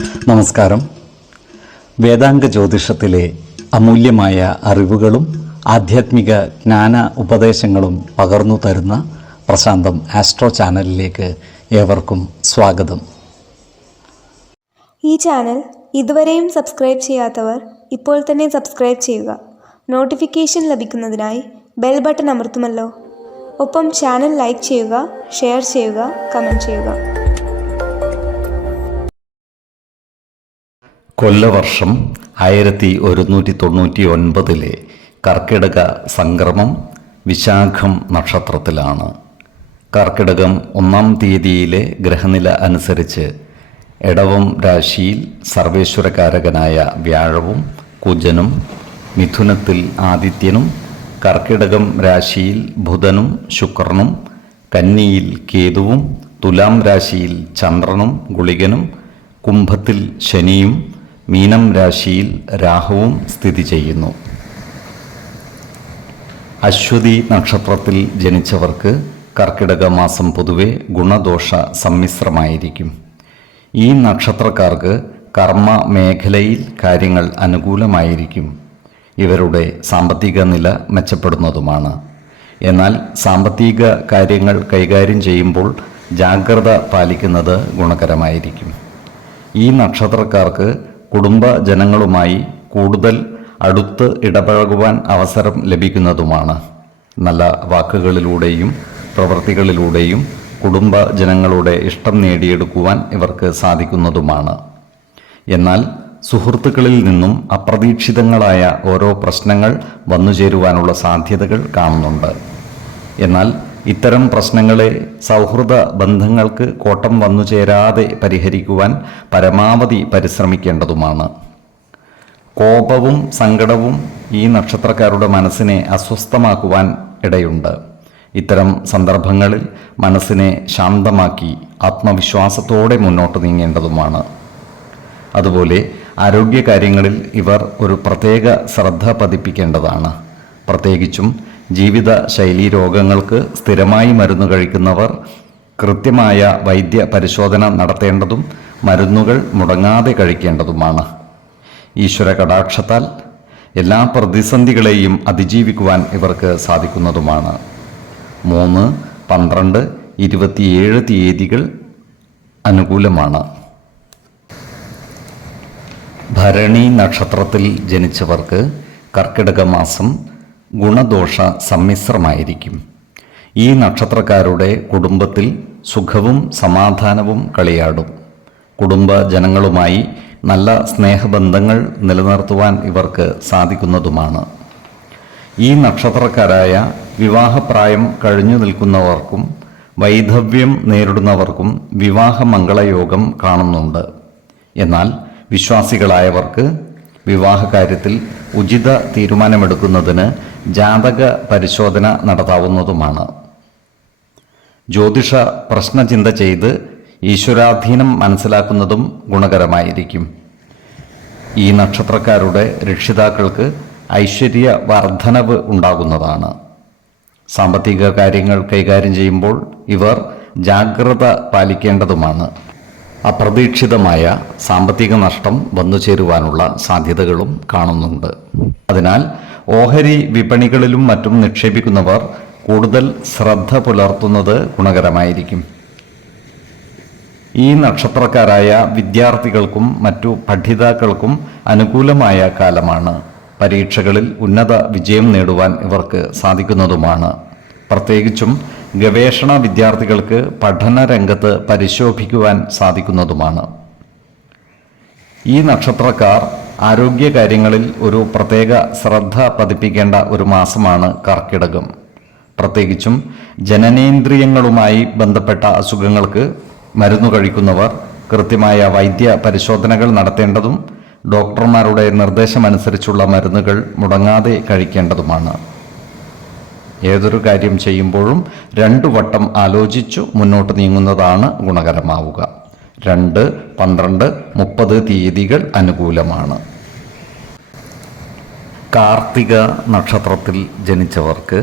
നമസ്കാരം. വേദാംഗ ജ്യോതിഷത്തിലെ അമൂല്യമായ അറിവുകളും ആധ്യാത്മിക ജ്ഞാന ഉപദേശങ്ങളും പകർന്നു തരുന്ന പ്രശാന്തം ആസ്ട്രോ ചാനലിലേക്ക് ഏവർക്കും സ്വാഗതം. ഈ ചാനൽ ഇതുവരെയും സബ്സ്ക്രൈബ് ചെയ്യാത്തവർ ഇപ്പോൾ തന്നെ സബ്സ്ക്രൈബ് ചെയ്യുക. നോട്ടിഫിക്കേഷൻ ലഭിക്കുന്നതിനായി ബെൽ ബട്ടൺ അമർത്തുമല്ലോ. ഒപ്പം ചാനൽ ലൈക്ക് ചെയ്യുക, ഷെയർ ചെയ്യുക, കമൻറ്റ് ചെയ്യുക. കൊല്ലവർഷം 1199 കർക്കിടക സംക്രമം വിശാഖം നക്ഷത്രത്തിലാണ്. കർക്കിടകം 1-ാം തീയതിയിലെ ഗ്രഹനില അനുസരിച്ച് എടവം രാശിയിൽ സർവേശ്വരകാരകനായ വ്യാഴവും കുജനും, മിഥുനത്തിൽ ആദിത്യനും, കർക്കിടകം രാശിയിൽ ബുധനും ശുക്രനും, കന്നിയിൽ കേതുവും, തുലാം രാശിയിൽ ചന്ദ്രനും ഗുളികനും, കുംഭത്തിൽ ശനിയും, മീനം രാശിയിൽ രാഹുവും സ്ഥിതി ചെയ്യുന്നു. അശ്വതി നക്ഷത്രത്തിൽ ജനിച്ചവർക്ക് കർക്കിടക മാസം പൊതുവെ ഗുണദോഷ സമ്മിശ്രമായിരിക്കും. ഈ നക്ഷത്രക്കാർക്ക് കർമ്മ മേഖലയിൽ കാര്യങ്ങൾ അനുകൂലമായിരിക്കും. ഇവരുടെ സാമ്പത്തിക നില മെച്ചപ്പെടുന്നതുമാണ്. എന്നാൽ സാമ്പത്തിക കാര്യങ്ങൾ കൈകാര്യം ചെയ്യുമ്പോൾ ജാഗ്രത പാലിക്കുന്നത് ഗുണകരമായിരിക്കും. ഈ നക്ഷത്രക്കാർക്ക് കുടുംബജനങ്ങളുമായി കൂടുതൽ അടുത്ത് ഇടപഴകുവാൻ അവസരം ലഭിക്കുന്നതുമാണ്. നല്ല വാക്കുകളിലൂടെയും പ്രവൃത്തികളിലൂടെയും കുടുംബജനങ്ങളുടെ ഇഷ്ടം നേടിയെടുക്കുവാൻ ഇവർക്ക് സാധിക്കുന്നതുമാണ്. എന്നാൽ സുഹൃത്തുക്കളിൽ നിന്നും അപ്രതീക്ഷിതങ്ങളായ ഓരോ പ്രശ്നങ്ങൾ വന്നുചേരുവാനുള്ള സാധ്യതകൾ കാണുന്നുണ്ട്. എന്നാൽ ഇത്തരം പ്രശ്നങ്ങളെ സൗഹൃദ ബന്ധങ്ങൾക്ക് കോട്ടം വന്നുചേരാതെ പരിഹരിക്കുവാൻ പരമാവധി പരിശ്രമിക്കേണ്ടതുമാണ്. കോപവും സങ്കടവും ഈ നക്ഷത്രക്കാരുടെ മനസ്സിനെ അസ്വസ്ഥമാക്കുവാൻ ഇടയുണ്ട്. ഇത്തരം സന്ദർഭങ്ങളിൽ മനസ്സിനെ ശാന്തമാക്കി ആത്മവിശ്വാസത്തോടെ മുന്നോട്ട് നീങ്ങേണ്ടതുമാണ്. അതുപോലെ ആരോഗ്യകാര്യങ്ങളിൽ ഇവർ ഒരു പ്രത്യേക ശ്രദ്ധ പതിപ്പിക്കേണ്ടതാണ്. പ്രത്യേകിച്ചും ജീവിത ശൈലീ രോഗങ്ങൾക്ക് സ്ഥിരമായി മരുന്ന് കഴിക്കുന്നവർ കൃത്യമായ വൈദ്യ പരിശോധന നടത്തേണ്ടതും മരുന്നുകൾ മുടങ്ങാതെ കഴിക്കേണ്ടതുമാണ്. ഈശ്വര കടാക്ഷത്താൽ എല്ലാ പ്രതിസന്ധികളെയും അതിജീവിക്കുവാൻ ഇവർക്ക് സാധിക്കുന്നതുമാണ്. 3, 12, 27 തീയതികൾ അനുകൂലമാണ്. ഭരണി നക്ഷത്രത്തിൽ ജനിച്ചവർക്ക് കർക്കിടക മാസം ഗുണദോഷ സമ്മിശ്രമായിരിക്കും. ഈ നക്ഷത്രക്കാരുടെ കുടുംബത്തിൽ സുഖവും സമാധാനവും കളിയാടും. കുടുംബജനങ്ങളുമായി നല്ല സ്നേഹബന്ധങ്ങൾ നിലനിർത്തുവാൻ ഇവർക്ക് സാധിക്കുന്നതുമാണ്. ഈ നക്ഷത്രക്കാരായ വിവാഹപ്രായം കഴിഞ്ഞു നിൽക്കുന്നവർക്കും വൈധവ്യം നേരിടുന്നവർക്കും വിവാഹമംഗളയോഗം കാണുന്നുണ്ട്. എന്നാൽ വിശ്വാസികളായവർക്ക് വിവാഹകാര്യത്തിൽ ഉചിത തീരുമാനമെടുക്കുന്നതിന് ജാതക പരിശോധന നടത്താവുന്നതുമാണ്. ജ്യോതിഷ പ്രശ്നചിന്ത ചെയ്ത് ഈശ്വരാധീനം മനസ്സിലാക്കുന്നതും ഗുണകരമായിരിക്കും. ഈ നക്ഷത്രക്കാരുടെ രക്ഷിതാക്കൾക്ക് ഐശ്വര്യ വർധനവ് ഉണ്ടാകുന്നതാണ്. സാമ്പത്തിക കാര്യങ്ങൾ കൈകാര്യം ചെയ്യുമ്പോൾ ഇവർ ജാഗ്രത പാലിക്കേണ്ടതുമാണ്. അപ്രതീക്ഷിതമായ സാമ്പത്തിക നഷ്ടം വന്നുചേരുവാനുള്ള സാധ്യതകളും കാണുന്നുണ്ട്. അതിനാൽ ഓഹരി വിപണികളിലും മറ്റും നിക്ഷേപിക്കുന്നവർ കൂടുതൽ ശ്രദ്ധ പുലർത്തുന്നത് ഗുണകരമായിരിക്കും. ഈ നക്ഷത്രക്കാരായ വിദ്യാർത്ഥികൾക്കും മറ്റു പഠിതാക്കൾക്കും അനുകൂലമായ കാലമാണ്. പരീക്ഷകളിൽ ഉന്നത വിജയം നേടുവാൻ ഇവർക്ക് സാധിക്കുന്നതുമാണ്. പ്രത്യേകിച്ചും ഗവേഷണ വിദ്യാർത്ഥികൾക്ക് പഠന രംഗത്ത് പരിശോഭിക്കുവാൻ സാധിക്കുന്നതുമാണ്. ഈ നക്ഷത്രക്കാർ ആരോഗ്യകാര്യങ്ങളിൽ ഒരു പ്രത്യേക ശ്രദ്ധ പതിപ്പിക്കേണ്ട ഒരു മാസമാണ് കർക്കിടകം. പ്രത്യേകിച്ചും ജനനേന്ദ്രിയങ്ങളുമായി ബന്ധപ്പെട്ട അസുഖങ്ങൾക്ക് മരുന്ന് കഴിക്കുന്നവർ കൃത്യമായ വൈദ്യ പരിശോധനകൾ നടത്തേണ്ടതും ഡോക്ടർമാരുടെ നിർദ്ദേശമനുസരിച്ചുള്ള മരുന്നുകൾ മുടങ്ങാതെ കഴിക്കേണ്ടതുമാണ്. ഏതൊരു കാര്യം ചെയ്യുമ്പോഴും 2 വട്ടം ആലോചിച്ചു മുന്നോട്ട് നീങ്ങുന്നതാണ് ഗുണകരമാവുക. 2, 12, 30 തീയതികൾ അനുകൂലമാണ്. കാർത്തിക നക്ഷത്രത്തിൽ ജനിച്ചവർക്ക്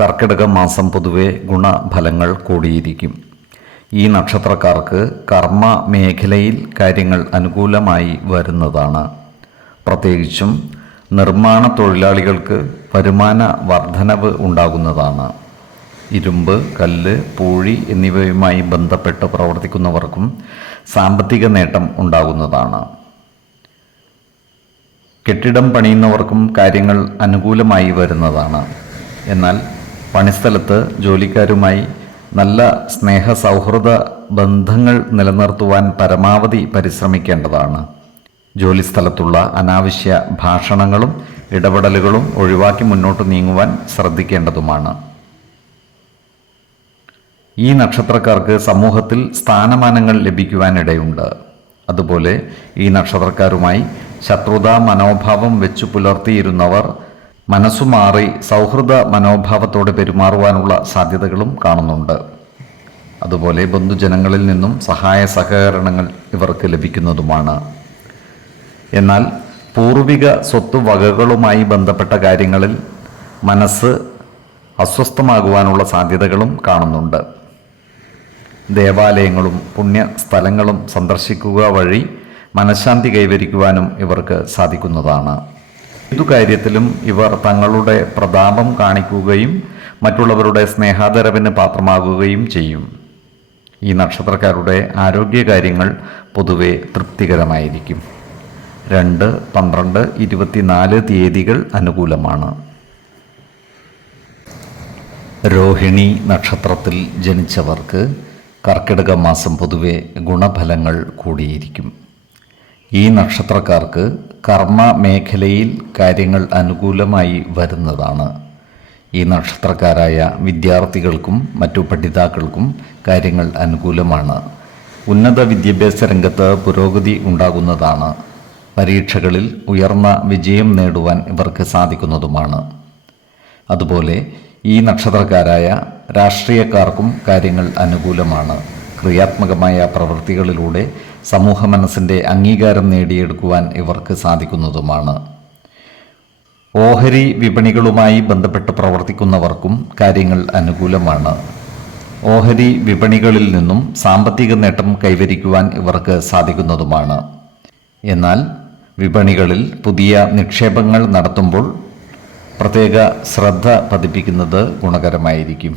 കർക്കിടക മാസം പൊതുവെ ഗുണഫലങ്ങൾ കൂടിയിരിക്കും. ഈ നക്ഷത്രക്കാർക്ക് കർമ്മ മേഖലയിൽ കാര്യങ്ങൾ അനുകൂലമായി വരുന്നതാണ്. പ്രത്യേകിച്ചും നിർമ്മാണ തൊഴിലാളികൾക്ക് വരുമാന വർധനവ് ഉണ്ടാകുന്നതാണ്. ഇരുമ്പ്, കല്ല്, പൂഴി എന്നിവയുമായി ബന്ധപ്പെട്ട് പ്രവർത്തിക്കുന്നവർക്കും സാമ്പത്തിക നേട്ടം ഉണ്ടാകുന്നതാണ്. കെട്ടിടം പണിയുന്നവർക്കും കാര്യങ്ങൾ അനുകൂലമായി വരുന്നതാണ്. എന്നാൽ പണിസ്ഥലത്ത് ജോലിക്കാരുമായി നല്ല സ്നേഹ സൗഹൃദ ബന്ധങ്ങൾ നിലനിർത്തുവാൻ പരമാവധി പരിശ്രമിക്കേണ്ടതാണ്. ജോലിസ്ഥലത്തുള്ള അനാവശ്യ ഭാഷണങ്ങളും ഇടപെടലുകളും ഒഴിവാക്കി മുന്നോട്ട് നീങ്ങുവാൻ ശ്രദ്ധിക്കേണ്ടതുമാണ്. ഈ നക്ഷത്രക്കാർക്ക് സമൂഹത്തിൽ സ്ഥാനമാനങ്ങൾ ലഭിക്കുവാനിടയുണ്ട്. അതുപോലെ ഈ നക്ഷത്രക്കാരുമായി ശത്രുതാ മനോഭാവം വെച്ചു പുലർത്തിയിരുന്നവർ മനസ്സുമാറി സൗഹൃദ മനോഭാവത്തോടെ പെരുമാറുവാനുള്ള സാധ്യതകളും കാണുന്നുണ്ട്. അതുപോലെ ബന്ധുജനങ്ങളിൽ നിന്നും സഹായ സഹകരണങ്ങൾ ഇവർക്ക് ലഭിക്കുന്നതുമാണ്. എന്നാൽ പൂർവിക സ്വത്തുവകകളുമായി ബന്ധപ്പെട്ട കാര്യങ്ങളിൽ മനസ്സ് അസ്വസ്ഥമാകുവാനുള്ള സാധ്യതകളും കാണുന്നുണ്ട്. ദേവാലയങ്ങളും പുണ്യസ്ഥലങ്ങളും സന്ദർശിക്കുക വഴി മനഃശാന്തി കൈവരിക്കുവാനും ഇവർക്ക് സാധിക്കുന്നതാണ്. ഏതു കാര്യത്തിലും ഇവർ തങ്ങളുടെ പ്രതാപം കാണിക്കുകയും മറ്റുള്ളവരുടെ സ്നേഹാദരവിന് പാത്രമാകുകയും ചെയ്യും. ഈ നക്ഷത്രക്കാരുടെ ആരോഗ്യകാര്യങ്ങൾ പൊതുവെ തൃപ്തികരമായിരിക്കും. 2, 12, 24 തീയതികൾ അനുകൂലമാണ്. രോഹിണി നക്ഷത്രത്തിൽ ജനിച്ചവർക്ക് കർക്കിടക മാസം പൊതുവെ ഗുണഫലങ്ങൾ കൂടിയിരിക്കും. ഈ നക്ഷത്രക്കാർക്ക് കർമ്മ മേഖലയിൽ കാര്യങ്ങൾ അനുകൂലമായി വരുന്നതാണ്. ഈ നക്ഷത്രക്കാരായ വിദ്യാർത്ഥികൾക്കും മറ്റു പഠിതാക്കൾക്കും കാര്യങ്ങൾ അനുകൂലമാണ്. ഉന്നത വിദ്യാഭ്യാസ രംഗത്ത് പുരോഗതി ഉണ്ടാകുന്നതാണ്. പരീക്ഷകളിൽ ഉയർന്ന വിജയം നേടുവാൻ ഇവർക്ക് സാധിക്കുന്നതുമാണ്. അതുപോലെ ഈ നക്ഷത്രക്കാരായ രാഷ്ട്രീയക്കാർക്കും കാര്യങ്ങൾ അനുകൂലമാണ്. ക്രിയാത്മകമായ പ്രവൃത്തികളിലൂടെ സമൂഹ മനസ്സിൻ്റെ അംഗീകാരം നേടിയെടുക്കുവാൻ ഇവർക്ക് സാധിക്കുന്നതുമാണ്. ഓഹരി വിപണികളുമായി ബന്ധപ്പെട്ട് പ്രവർത്തിക്കുന്നവർക്കും കാര്യങ്ങൾ അനുകൂലമാണ്. ഓഹരി വിപണികളിൽ നിന്നും സാമ്പത്തിക നേട്ടം കൈവരിക്കുവാൻ ഇവർക്ക് സാധിക്കുന്നതുമാണ്. എന്നാൽ വിപണികളിൽ പുതിയ നിക്ഷേപങ്ങൾ നടത്തുമ്പോൾ പ്രത്യേക ശ്രദ്ധ പതിപ്പിക്കുന്നത് ഗുണകരമായിരിക്കും.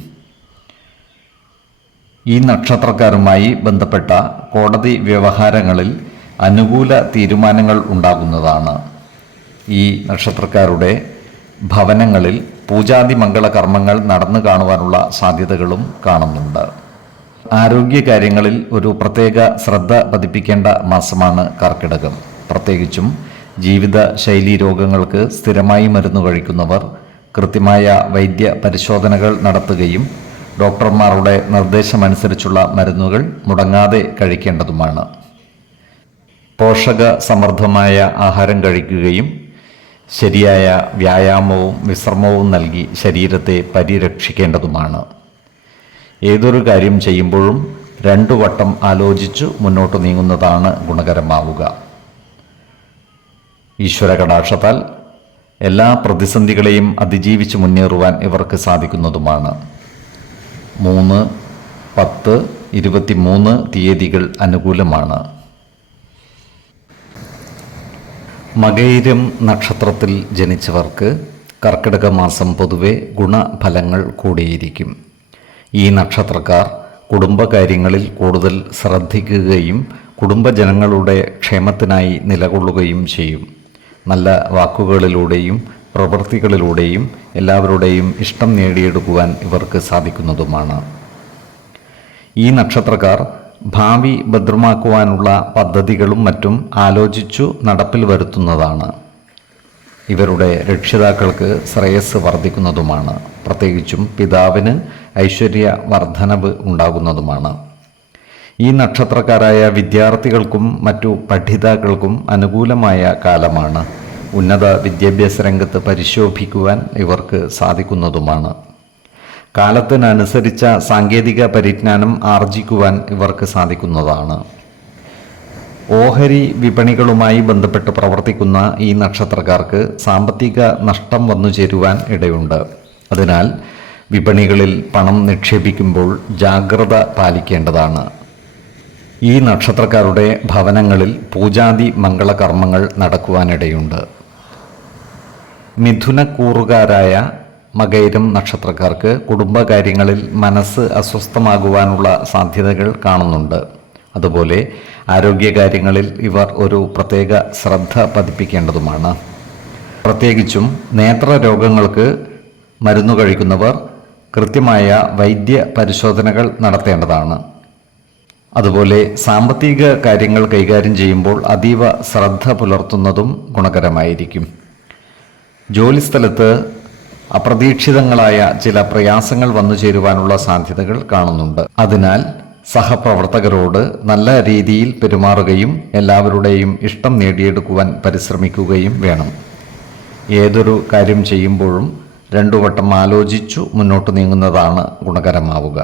ഈ നക്ഷത്രക്കാരുമായി ബന്ധപ്പെട്ട കോടതി വ്യവഹാരങ്ങളിൽ അനുകൂല തീരുമാനങ്ങൾ ഉണ്ടാകുന്നതാണ്. ഈ നക്ഷത്രക്കാരുടെ ഭവനങ്ങളിൽ പൂജാതി മംഗളകർമ്മങ്ങൾ നടന്നു കാണുവാനുള്ള സാധ്യതകളും കാണുന്നുണ്ട്. ആരോഗ്യകാര്യങ്ങളിൽ ഒരു പ്രത്യേക ശ്രദ്ധ പതിപ്പിക്കേണ്ട മാസമാണ് കർക്കിടകം. പ്രത്യേകിച്ചും ജീവിത ശൈലീ രോഗങ്ങൾക്ക് സ്ഥിരമായി മരുന്ന് കഴിക്കുന്നവർ കൃത്യമായ വൈദ്യ പരിശോധനകൾ നടത്തുകയും ഡോക്ടർമാരുടെ നിർദ്ദേശമനുസരിച്ചുള്ള മരുന്നുകൾ മുടങ്ങാതെ കഴിക്കേണ്ടതുമാണ്. പോഷക സമൃദ്ധമായ ആഹാരം കഴിക്കുകയും ശരിയായ വ്യായാമവും വിശ്രമവും നൽകി ശരീരത്തെ പരിരക്ഷിക്കേണ്ടതുമാണ്. ഏതൊരു കാര്യം ചെയ്യുമ്പോഴും 2 വട്ടം ആലോചിച്ചു മുന്നോട്ട് നീങ്ങുന്നതാണ് ഗുണകരമാവുക. ഈശ്വര കടാക്ഷത്താൽ എല്ലാ പ്രതിസന്ധികളെയും അതിജീവിച്ച് മുന്നേറുവാൻ ഇവർക്ക് സാധിക്കുന്നതുമാണ്. 3, 10, 23 തീയതികൾ അനുകൂലമാണ്. മകയിരം നക്ഷത്രത്തിൽ ജനിച്ചവർക്ക് കർക്കിടക മാസം പൊതുവെ ഗുണഫലങ്ങൾ കൂടിയിരിക്കും. ഈ നക്ഷത്രക്കാർ കുടുംബകാര്യങ്ങളിൽ കൂടുതൽ ശ്രദ്ധിക്കുകയും കുടുംബജനങ്ങളുടെ ക്ഷേമത്തിനായി നിലകൊള്ളുകയും ചെയ്യും. നല്ല വാക്കുകളിലൂടെയും പ്രവൃത്തികളിലൂടെയും എല്ലാവരുടെയും ഇഷ്ടം നേടിയെടുക്കുവാൻ ഇവർക്ക് സാധിക്കുന്നതുമാണ്. ഈ നക്ഷത്രക്കാർ ഭാവി ഭദ്രമാക്കുവാനുള്ള പദ്ധതികളും മറ്റും ആലോചിച്ചു നടപ്പിൽ വരുത്തുന്നതാണ്. ഇവരുടെ രക്ഷിതാക്കൾക്ക് ശ്രേയസ് വർദ്ധിക്കുന്നതുമാണ്. പ്രത്യേകിച്ചും പിതാവിന് ഐശ്വര്യ വർധനവ് ഉണ്ടാകുന്നതുമാണ്. ഈ നക്ഷത്രക്കാരായ വിദ്യാർത്ഥികൾക്കും മറ്റു പഠിതാക്കൾക്കും അനുകൂലമായ കാലമാണ്. ഉന്നത വിദ്യാഭ്യാസ രംഗത്ത് പരിശോഭിക്കുവാൻ ഇവർക്ക് സാധിക്കുന്നതുമാണ്. കാലത്തിനനുസരിച്ച സാങ്കേതിക പരിജ്ഞാനം ആർജിക്കുവാൻ ഇവർക്ക് സാധിക്കുന്നതാണ്. ഓഹരി വിപണികളുമായി ബന്ധപ്പെട്ട് പ്രവർത്തിക്കുന്ന ഈ നക്ഷത്രക്കാർക്ക് സാമ്പത്തിക നഷ്ടം വന്നു ചേരുവാൻ ഇടയുണ്ട്. അതിനാൽ വിപണികളിൽ പണം നിക്ഷേപിക്കുമ്പോൾ ജാഗ്രത പാലിക്കേണ്ടതാണ്. ഈ നക്ഷത്രക്കാരുടെ ഭവനങ്ങളിൽ പൂജാതി മംഗളകർമ്മങ്ങൾ നടക്കുവാനിടയുണ്ട്. മിഥുനക്കൂറുകാരായ മകയിരം നക്ഷത്രക്കാർക്ക് കുടുംബകാര്യങ്ങളിൽ മനസ്സ് അസ്വസ്ഥമാകുവാനുള്ള സാധ്യതകൾ കാണുന്നുണ്ട്. അതുപോലെ ആരോഗ്യകാര്യങ്ങളിൽ ഇവർ ഒരു പ്രത്യേക ശ്രദ്ധ പതിപ്പിക്കേണ്ടതുമാണ്. പ്രത്യേകിച്ചും നേത്രരോഗങ്ങൾക്ക് മരുന്ന് കഴിക്കുന്നവർ കൃത്യമായ വൈദ്യ പരിശോധനകൾ നടത്തേണ്ടതാണ്. അതുപോലെ സാമ്പത്തിക കാര്യങ്ങൾ കൈകാര്യം ചെയ്യുമ്പോൾ അതീവ ശ്രദ്ധ പുലർത്തുന്നതും ഗുണകരമായിരിക്കും. ജോലിസ്ഥലത്ത് അപ്രതീക്ഷിതങ്ങളായ ചില പ്രയാസങ്ങൾ വന്നു ചേരുവാനുള്ള സാധ്യതകൾ കാണുന്നുണ്ട്. അതിനാൽ സഹപ്രവർത്തകരോട് നല്ല രീതിയിൽ പെരുമാറുകയും എല്ലാവരുടെയും ഇഷ്ടം നേടിയെടുക്കുവാൻ പരിശ്രമിക്കുകയും വേണം. ഏതൊരു കാര്യം ചെയ്യുമ്പോഴും 2 വട്ടം ആലോചിച്ചു മുന്നോട്ട് നീങ്ങുന്നതാണ് ഗുണകരമാവുക.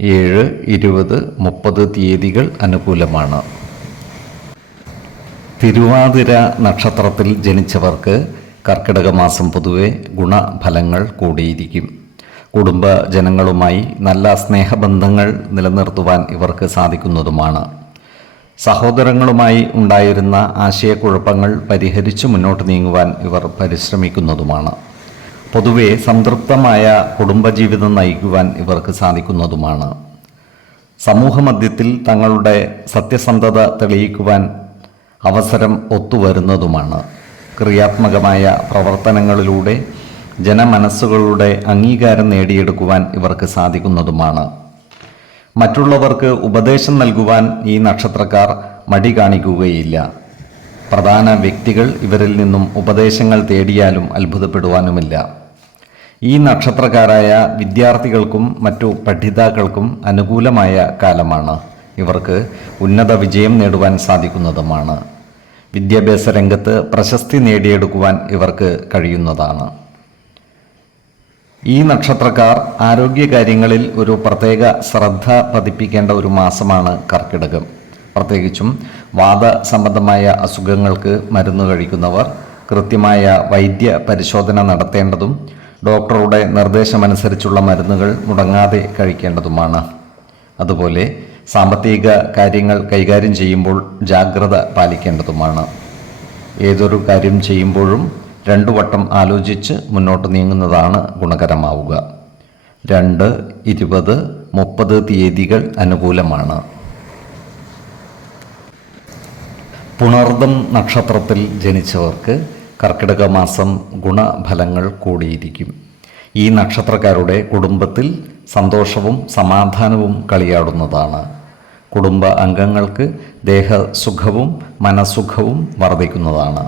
7, 20, 30 തീയതികൾ അനുകൂലമാണ്. തിരുവാതിര നക്ഷത്രത്തിൽ ജനിച്ചവർക്ക് കർക്കിടക മാസം പൊതുവെ ഗുണഫലങ്ങൾ കൂടിയിരിക്കും. കുടുംബജനങ്ങളുമായി നല്ല സ്നേഹബന്ധങ്ങൾ നിലനിർത്തുവാൻ ഇവർക്ക് സാധിക്കുന്നതുമാണ്. സഹോദരങ്ങളുമായി ഉണ്ടായിരുന്ന ആശയക്കുഴപ്പങ്ങൾ പരിഹരിച്ചു മുന്നോട്ട് നീങ്ങുവാൻ ഇവർ പരിശ്രമിക്കുന്നതുമാണ്. പൊതുവെ സംതൃപ്തമായ കുടുംബജീവിതം നയിക്കുവാൻ ഇവർക്ക് സാധിക്കുന്നതുമാണ്. സമൂഹമധ്യത്തിൽ തങ്ങളുടെ സത്യസന്ധത തെളിയിക്കുവാൻ അവസരം ഒത്തുവരുന്നതുമാണ്. ക്രിയാത്മകമായ പ്രവർത്തനങ്ങളിലൂടെ ജനമനസ്സുകളുടെ അംഗീകാരം നേടിയെടുക്കുവാൻ ഇവർക്ക് സാധിക്കുന്നതുമാണ്. മറ്റുള്ളവർക്ക് ഉപദേശം നൽകുവാൻ ഈ നക്ഷത്രക്കാർ മടി കാണിക്കുകയില്ല. പ്രധാന വ്യക്തികൾ ഇവരിൽ നിന്നും ഉപദേശങ്ങൾ തേടിയാലും അത്ഭുതപ്പെടുവാനുമില്ല. ഈ നക്ഷത്രക്കാരായ വിദ്യാർത്ഥികൾക്കും മറ്റു പഠിതാക്കൾക്കും അനുകൂലമായ കാലമാണ്. ഇവർക്ക് ഉന്നത വിജയം നേടുവാൻ സാധിക്കുന്നതുമാണ്. വിദ്യാഭ്യാസ രംഗത്ത് പ്രശസ്തി നേടിയെടുക്കുവാൻ ഇവർക്ക് കഴിയുന്നതാണ്. ഈ നക്ഷത്രക്കാർ ആരോഗ്യകാര്യങ്ങളിൽ ഒരു പ്രത്യേക ശ്രദ്ധ പതിപ്പിക്കേണ്ട ഒരു മാസമാണ് കർക്കിടകം. പ്രത്യേകിച്ചും വാത സംബന്ധമായ അസുഖങ്ങൾക്ക് മരുന്ന് കഴിക്കുന്നവർ കൃത്യമായ വൈദ്യ പരിശോധന നടത്തേണ്ടതും ഡോക്ടറുടെ നിർദ്ദേശമനുസരിച്ചുള്ള മരുന്നുകൾ മുടങ്ങാതെ കഴിക്കേണ്ടതുമാണ്. അതുപോലെ സാമ്പത്തിക കാര്യങ്ങൾ കൈകാര്യം ചെയ്യുമ്പോൾ ജാഗ്രത പാലിക്കേണ്ടതുമാണ്. ഏതൊരു കാര്യം ചെയ്യുമ്പോഴും 2 വട്ടം ആലോചിച്ച് മുന്നോട്ട് നീങ്ങുന്നതാണ് ഗുണകരമാവുക. 2, 20, 30 തീയതികൾ അനുകൂലമാണ്. പുണർദം നക്ഷത്രത്തിൽ ജനിച്ചവർക്ക് കർക്കിടക മാസം ഗുണഫലങ്ങൾ കൂടിയിരിക്കും. ഈ നക്ഷത്രക്കാരുടെ കുടുംബത്തിൽ സന്തോഷവും സമാധാനവും കളിയാടുന്നതാണ്. കുടുംബ അംഗങ്ങൾക്ക് ദേഹസുഖവും മനസുഖവും വർദ്ധിക്കുന്നതാണ്.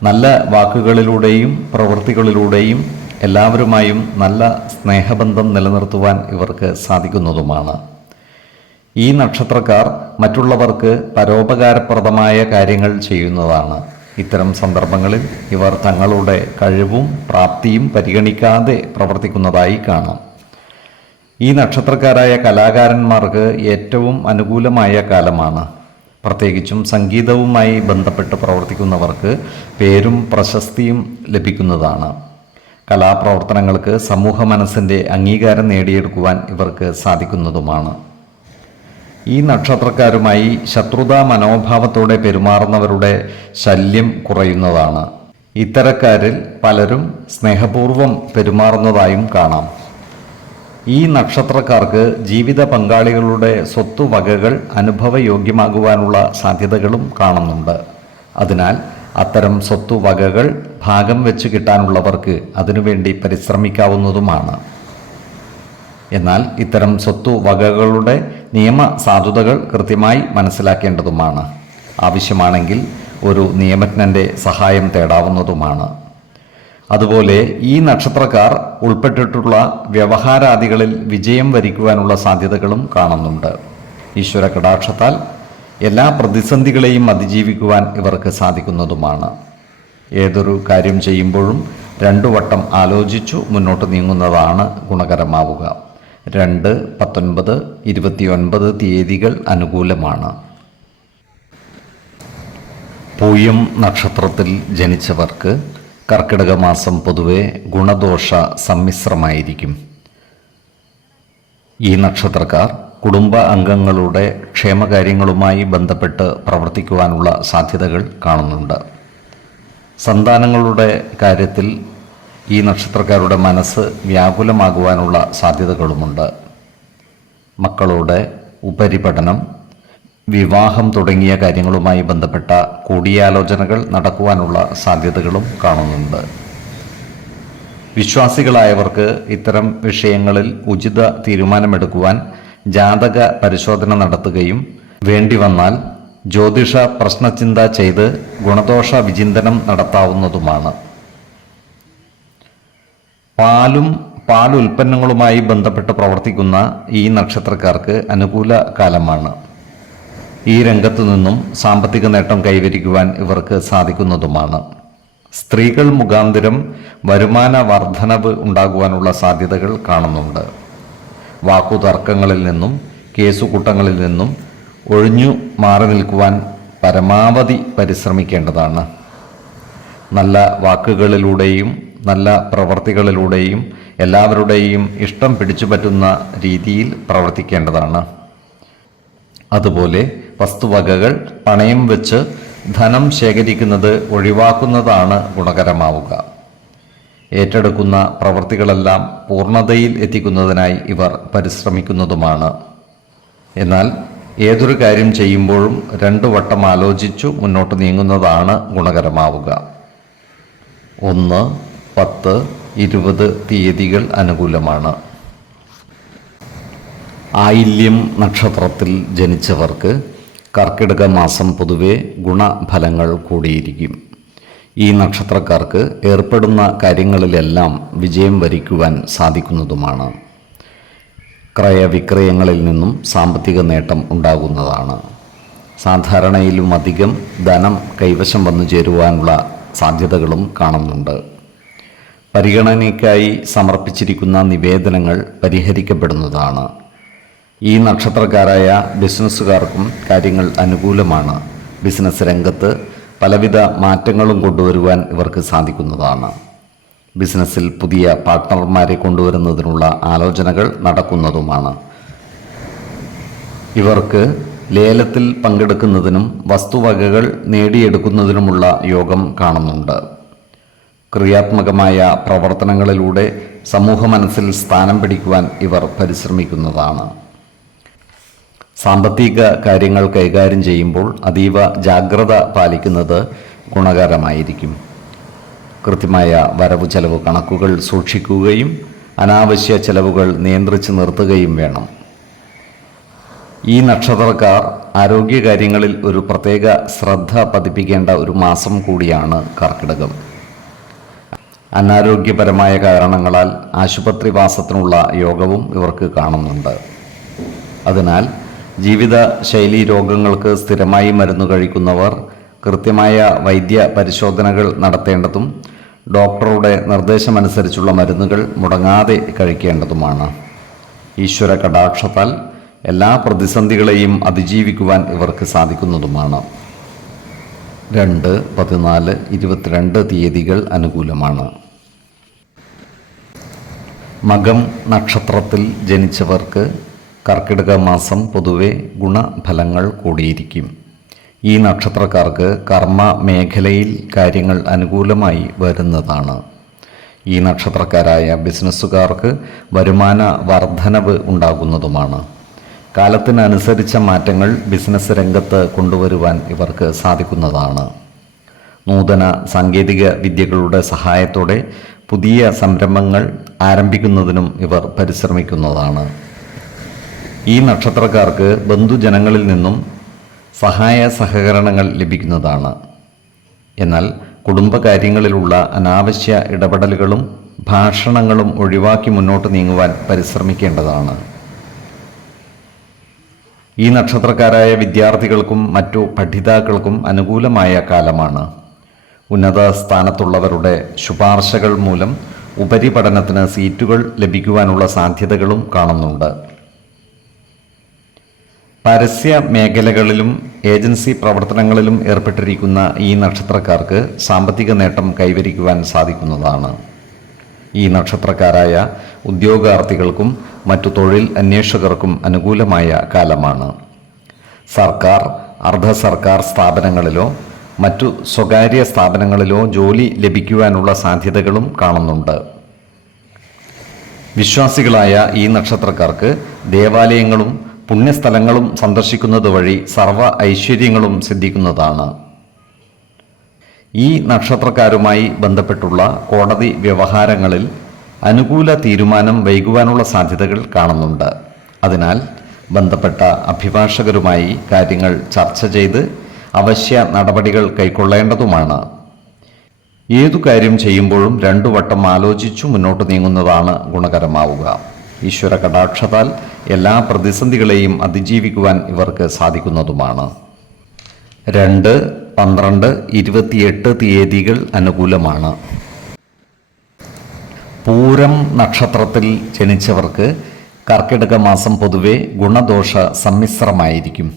നല്ല വാക്കുകളിലൂടെയും പ്രവൃത്തികളിലൂടെയും എല്ലാവരുമായും നല്ല സ്നേഹബന്ധം നിലനിർത്തുവാൻ ഇവർക്ക് സാധിക്കുന്നതുമാണ്. ഈ നക്ഷത്രക്കാർ മറ്റുള്ളവർക്ക് പരോപകാരപ്രദമായ കാര്യങ്ങൾ ചെയ്യുന്നതാണ്. ഇത്തരം സന്ദർഭങ്ങളിൽ ഇവർ തങ്ങളുടെ കഴിവും പ്രാപ്തിയും പരിഗണിക്കാതെ പ്രവർത്തിക്കുന്നതായി കാണാം. ഈ നക്ഷത്രക്കാരായ കലാകാരന്മാർക്ക് ഏറ്റവും അനുകൂലമായ കാലമാണ്. പ്രത്യേകിച്ചും സംഗീതവുമായി ബന്ധപ്പെട്ട് പ്രവർത്തിക്കുന്നവർക്ക് പേരും പ്രശസ്തിയും ലഭിക്കുന്നതാണ്. കലാപ്രവർത്തനങ്ങൾക്ക് സമൂഹ മനസ്സിൻ്റെ അംഗീകാരം നേടിയെടുക്കുവാൻ ഇവർക്ക് സാധിക്കുന്നതുമാണ്. ഈ നക്ഷത്രക്കാരുമായി ശത്രുതാ മനോഭാവത്തോടെ പെരുമാറുന്നവരുടെ ശല്യം കുറയുന്നതാണ്. ഇത്തരക്കാരിൽ പലരും സ്നേഹപൂർവ്വം പെരുമാറുന്നതായും കാണാം. ഈ നക്ഷത്രക്കാർക്ക് ജീവിത പങ്കാളികളുടെ സ്വത്തുവകകൾ അനുഭവയോഗ്യമാകുവാനുള്ള സാധ്യതകളും കാണുന്നുണ്ട്. അതിനാൽ അത്തരം സ്വത്തുവകകൾ ഭാഗം വെച്ച് കിട്ടാനുള്ളവർക്ക് അതിനുവേണ്ടി പരിശ്രമിക്കാവുന്നതുമാണ്. എന്നാൽ ഇത്തരം സ്വത്തുവകകളുടെ നിയമ സാധുതകൾ കൃത്യമായി മനസ്സിലാക്കേണ്ടതുമാണ്. ആവശ്യമാണെങ്കിൽ ഒരു നിയമജ്ഞൻ്റെ സഹായം തേടാവുന്നതുമാണ്. അതുപോലെ ഈ നക്ഷത്രക്കാർ ഉൾപ്പെട്ടിട്ടുള്ള വ്യവഹാരാദികളിൽ വിജയം വരിക്കുവാനുള്ള സാധ്യതകളും കാണുന്നുണ്ട്. ഈശ്വര കടാക്ഷത്താൽ എല്ലാ പ്രതിസന്ധികളെയും അതിജീവിക്കുവാൻ ഇവർക്ക് സാധിക്കുന്നതുമാണ്. ഏതൊരു കാര്യം ചെയ്യുമ്പോഴും 2 വട്ടം ആലോചിച്ചു മുന്നോട്ട് നീങ്ങുന്നതാണ് ഗുണകരമാവുക. 2, 19, 29 തീയതികൾ അനുകൂലമാണ്. പൂയം നക്ഷത്രത്തിൽ ജനിച്ചവർക്ക് കർക്കിടക മാസം പൊതുവെ ഗുണദോഷ സമ്മിശ്രമായിരിക്കും. ഈ നക്ഷത്രക്കാർ കുടുംബ അംഗങ്ങളുടെ ക്ഷേമകാര്യങ്ങളുമായി ബന്ധപ്പെട്ട് പ്രവർത്തിക്കുവാനുള്ള സാധ്യതകൾ കാണുന്നുണ്ട്. സന്താനങ്ങളുടെ കാര്യത്തിൽ ഈ നക്ഷത്രക്കാരുടെ മനസ്സ് വ്യാകുലമാകുവാനുള്ള സാധ്യതകളുമുണ്ട്. മക്കളുടെ ഉപരിപഠനം, വിവാഹം തുടങ്ങിയ കാര്യങ്ങളുമായി ബന്ധപ്പെട്ട കൂടിയാലോചനകൾ നടക്കുവാനുള്ള സാധ്യതകളും കാണുന്നുണ്ട്. വിശ്വാസികളായവർക്ക് ഇത്തരം വിഷയങ്ങളിൽ ഉചിത തീരുമാനമെടുക്കുവാൻ ജാതക പരിശോധന നടത്തുകയും വേണ്ടി വന്നാൽ ജ്യോതിഷ പ്രശ്നചിന്ത ചെയ്ത് ഗുണദോഷ വിചിന്തനം നടത്താവുന്നതുമാണ്. പാലുൽപ്പന്നങ്ങളുമായി ബന്ധപ്പെട്ട് പ്രവർത്തിക്കുന്ന ഈ നക്ഷത്രക്കാർക്ക് അനുകൂല കാലമാണ്. ഈ രംഗത്തു നിന്നും സാമ്പത്തിക നേട്ടം കൈവരിക്കുവാൻ ഇവർക്ക് സാധിക്കുന്നതുമാണ്. സ്ത്രീകൾ മുഖാന്തരം വരുമാന വർധനവ് ഉണ്ടാകുവാനുള്ള സാധ്യതകൾ കാണുന്നുണ്ട്. വാക്കുതർക്കങ്ങളിൽ നിന്നും കേസുകൂട്ടങ്ങളിൽ നിന്നും ഒഴിഞ്ഞു മാറി നിൽക്കുവാൻ പരമാവധി പരിശ്രമിക്കേണ്ടതാണ്. നല്ല വാക്കുകളിലൂടെയും നല്ല പ്രവർത്തികളിലൂടെയും എല്ലാവരുടെയും ഇഷ്ടം പിടിച്ചുപറ്റുന്ന രീതിയിൽ പ്രവർത്തിക്കേണ്ടതാണ്. അതുപോലെ വസ്തുവകകൾ പണയം വെച്ച് ധനം ശേഖരിക്കുന്നത് ഒഴിവാക്കുന്നതാണ് ഗുണകരമാവുക. ഏറ്റെടുക്കുന്ന പ്രവൃത്തികളെല്ലാം പൂർണ്ണതയിൽ എത്തിക്കുന്നതിനായി ഇവർ പരിശ്രമിക്കുന്നതുമാണ്. എന്നാൽ ഏതൊരു കാര്യം ചെയ്യുമ്പോഴും 2 വട്ടം ആലോചിച്ചു മുന്നോട്ട് നീങ്ങുന്നതാണ് ഗുണകരമാവുക. 1, 10, 20 തീയതികൾ അനുകൂലമാണ്. ആയില്യം നക്ഷത്രത്തിൽ ജനിച്ചവർക്ക് കർക്കിടക മാസം പൊതുവെ ഗുണഫലങ്ങൾ കൂടിയിരിക്കും. ഈ നക്ഷത്രക്കാർക്ക് ഏർപ്പെടുന്ന കാര്യങ്ങളിലെല്ലാം വിജയം വരിക്കുവാൻ സാധിക്കുന്നതുമാണ്. ക്രയവിക്രയങ്ങളിൽ നിന്നും സാമ്പത്തിക നേട്ടം ഉണ്ടാകുന്നതാണ്. സാധാരണയിലും അധികം ധനം കൈവശം വന്നു ചേരുവാനുള്ള സാധ്യതകളും കാണുന്നുണ്ട്. പരിഗണനയ്ക്കായി സമർപ്പിച്ചിരിക്കുന്ന നിവേദനങ്ങൾ പരിഹരിക്കപ്പെടുന്നതാണ്. ഈ നക്ഷത്രക്കാരായ ബിസിനസ്സുകാർക്കും കാര്യങ്ങൾ അനുകൂലമാണ്. ബിസിനസ് രംഗത്ത് പലവിധ മാറ്റങ്ങളും കൊണ്ടുവരുവാൻ ഇവർക്ക് സാധിക്കുന്നതാണ്. ബിസിനസ്സിൽ പുതിയ പാർട്ട്ണർമാരെ കൊണ്ടുവരുന്നതിനുള്ള ആലോചനകൾ നടക്കുന്നതുമാണ്. ഇവർക്ക് ലേലത്തിൽ പങ്കെടുക്കുന്നതിനും വസ്തുവകകൾ നേടിയെടുക്കുന്നതിനുമുള്ള യോഗം കാണുന്നുണ്ട്. ക്രിയാത്മകമായ പ്രവർത്തനങ്ങളിലൂടെ സമൂഹ മനസ്സിൽ സ്ഥാനം പിടിക്കുവാൻ ഇവർ പരിശ്രമിക്കുന്നതാണ്. സാമ്പത്തിക കാര്യങ്ങൾ കൈകാര്യം ചെയ്യുമ്പോൾ അതീവ ജാഗ്രത പാലിക്കുന്നത് ഗുണകരമായിരിക്കും. കൃത്യമായ വരവ് ചെലവ് കണക്കുകൾ സൂക്ഷിക്കുകയും അനാവശ്യ ചെലവുകൾ നിയന്ത്രിച്ച് നിർത്തുകയും വേണം. ഈ നക്ഷത്രക്കാർ ആരോഗ്യകാര്യങ്ങളിൽ ഒരു പ്രത്യേക ശ്രദ്ധ പതിപ്പിക്കേണ്ട ഒരു മാസം കൂടിയാണ് കർക്കിടകം. അനാരോഗ്യപരമായ കാരണങ്ങളാൽ ആശുപത്രിവാസത്തിനുള്ള യോഗവും ഇവർക്ക് കാണുന്നുണ്ട്. അതിനാൽ ജീവിത ശൈലീ രോഗങ്ങൾക്ക് സ്ഥിരമായി മരുന്ന് കഴിക്കുന്നവർ കൃത്യമായ വൈദ്യ പരിശോധനകൾ നടത്തേണ്ടതും ഡോക്ടറുടെ നിർദ്ദേശമനുസരിച്ചുള്ള മരുന്നുകൾ മുടങ്ങാതെ കഴിക്കേണ്ടതുമാണ്. ഈശ്വര കടാക്ഷത്താൽ എല്ലാ പ്രതിസന്ധികളെയും അതിജീവിക്കുവാൻ ഇവർക്ക് സാധിക്കുന്നതുമാണ്. 2, 14, 22 തീയതികൾ അനുകൂലമാണ്. മകം നക്ഷത്രത്തിൽ ജനിച്ചവർക്ക് കർക്കിടക മാസം പൊതുവെ ഗുണഫലങ്ങൾ കൂടിയിരിക്കും. ഈ നക്ഷത്രക്കാർക്ക് കർമ്മ മേഖലയിൽ കാര്യങ്ങൾ അനുകൂലമായി വരുന്നതാണ്. ഈ നക്ഷത്രക്കാരായ ബിസിനസ്സുകാർക്ക് വരുമാന വർധനവ് ഉണ്ടാകുന്നതുമാണ്. കാലത്തിനനുസരിച്ച മാറ്റങ്ങൾ ബിസിനസ് രംഗത്ത് കൊണ്ടുവരുവാൻ ഇവർക്ക് സാധിക്കുന്നതാണ്. നൂതന സാങ്കേതിക വിദ്യകളുടെ സഹായത്തോടെ പുതിയ സംരംഭങ്ങൾ ആരംഭിക്കുന്നതിനും ഇവർ പരിശ്രമിക്കുന്നതാണ്. ഈ നക്ഷത്രക്കാർക്ക് ബന്ധുജനങ്ങളിൽ നിന്നും സഹായ സഹകരണങ്ങൾ ലഭിക്കുന്നതാണ്. എന്നാൽ കുടുംബകാര്യങ്ങളിലുള്ള അനാവശ്യ ഇടപെടലുകളും ഭാഷണങ്ങളും ഒഴിവാക്കി മുന്നോട്ട് നീങ്ങുവാൻ പരിശ്രമിക്കേണ്ടതാണ്. ഈ നക്ഷത്രക്കാരായ വിദ്യാർത്ഥികൾക്കും മറ്റു പഠിതാക്കൾക്കും അനുകൂലമായ കാലമാണ്. ഉന്നത സ്ഥാനത്തുള്ളവരുടെ ശുപാർശകൾ മൂലം ഉപരിപഠനത്തിന് സീറ്റുകൾ ലഭിക്കുവാനുള്ള സാധ്യതകളും കാണുന്നുണ്ട്. പരസ്യ മേഖലകളിലും ഏജൻസി പ്രവർത്തനങ്ങളിലും ഏർപ്പെട്ടിരിക്കുന്ന ഈ നക്ഷത്രക്കാർക്ക് സാമ്പത്തിക നേട്ടം കൈവരിക്കുവാൻ സാധിക്കുന്നതാണ്. ഈ നക്ഷത്രക്കാരായ ഉദ്യോഗാർത്ഥികൾക്കും മറ്റു തൊഴിൽ അന്വേഷകർക്കും അനുകൂലമായ കാലമാണ്. സർക്കാർ, അർദ്ധ സർക്കാർ സ്ഥാപനങ്ങളിലോ മറ്റു സ്വകാര്യ സ്ഥാപനങ്ങളിലോ ജോലി ലഭിക്കുവാനുള്ള സാധ്യതകളും കാണുന്നുണ്ട്. വിശ്വാസികളായ ഈ നക്ഷത്രക്കാർക്ക് ദേവാലയങ്ങളും പുണ്യസ്ഥലങ്ങളും സന്ദർശിക്കുന്നത് വഴി സർവ്വ ഐശ്വര്യങ്ങളും സിദ്ധിക്കുന്നതാണ്. ഈ നക്ഷത്രക്കാരുമായി ബന്ധപ്പെട്ടുള്ള കോടതി വ്യവഹാരങ്ങളിൽ അനുകൂല തീരുമാനം വൈകുവാനുള്ള സാധ്യതകൾ കാണുന്നുണ്ട്. അതിനാൽ ബന്ധപ്പെട്ട അഭിഭാഷകരുമായി കാര്യങ്ങൾ ചർച്ച ചെയ്ത് അവശ്യ നടപടികൾ കൈക്കൊള്ളേണ്ടതുമാണ്. ഏതു കാര്യം ചെയ്യുമ്പോഴും 2 വട്ടം ആലോചിച്ചു മുന്നോട്ട് നീങ്ങുന്നതാണ് ഗുണകരമാവുക. ഈശ്വര കടാക്ഷത്താൽ എല്ലാ പ്രതിസന്ധികളെയും അതിജീവിക്കുവാൻ ഇവർക്ക് സാധിക്കുന്നതുമാണ്. 2, 12, 28 തീയതികൾ അനുകൂലമാണ്. പൂരം നക്ഷത്രത്തിൽ ജനിച്ചവർക്ക് കർക്കിടക മാസം പൊതുവെ ഗുണദോഷ സമ്മിശ്രമായിരിക്കും.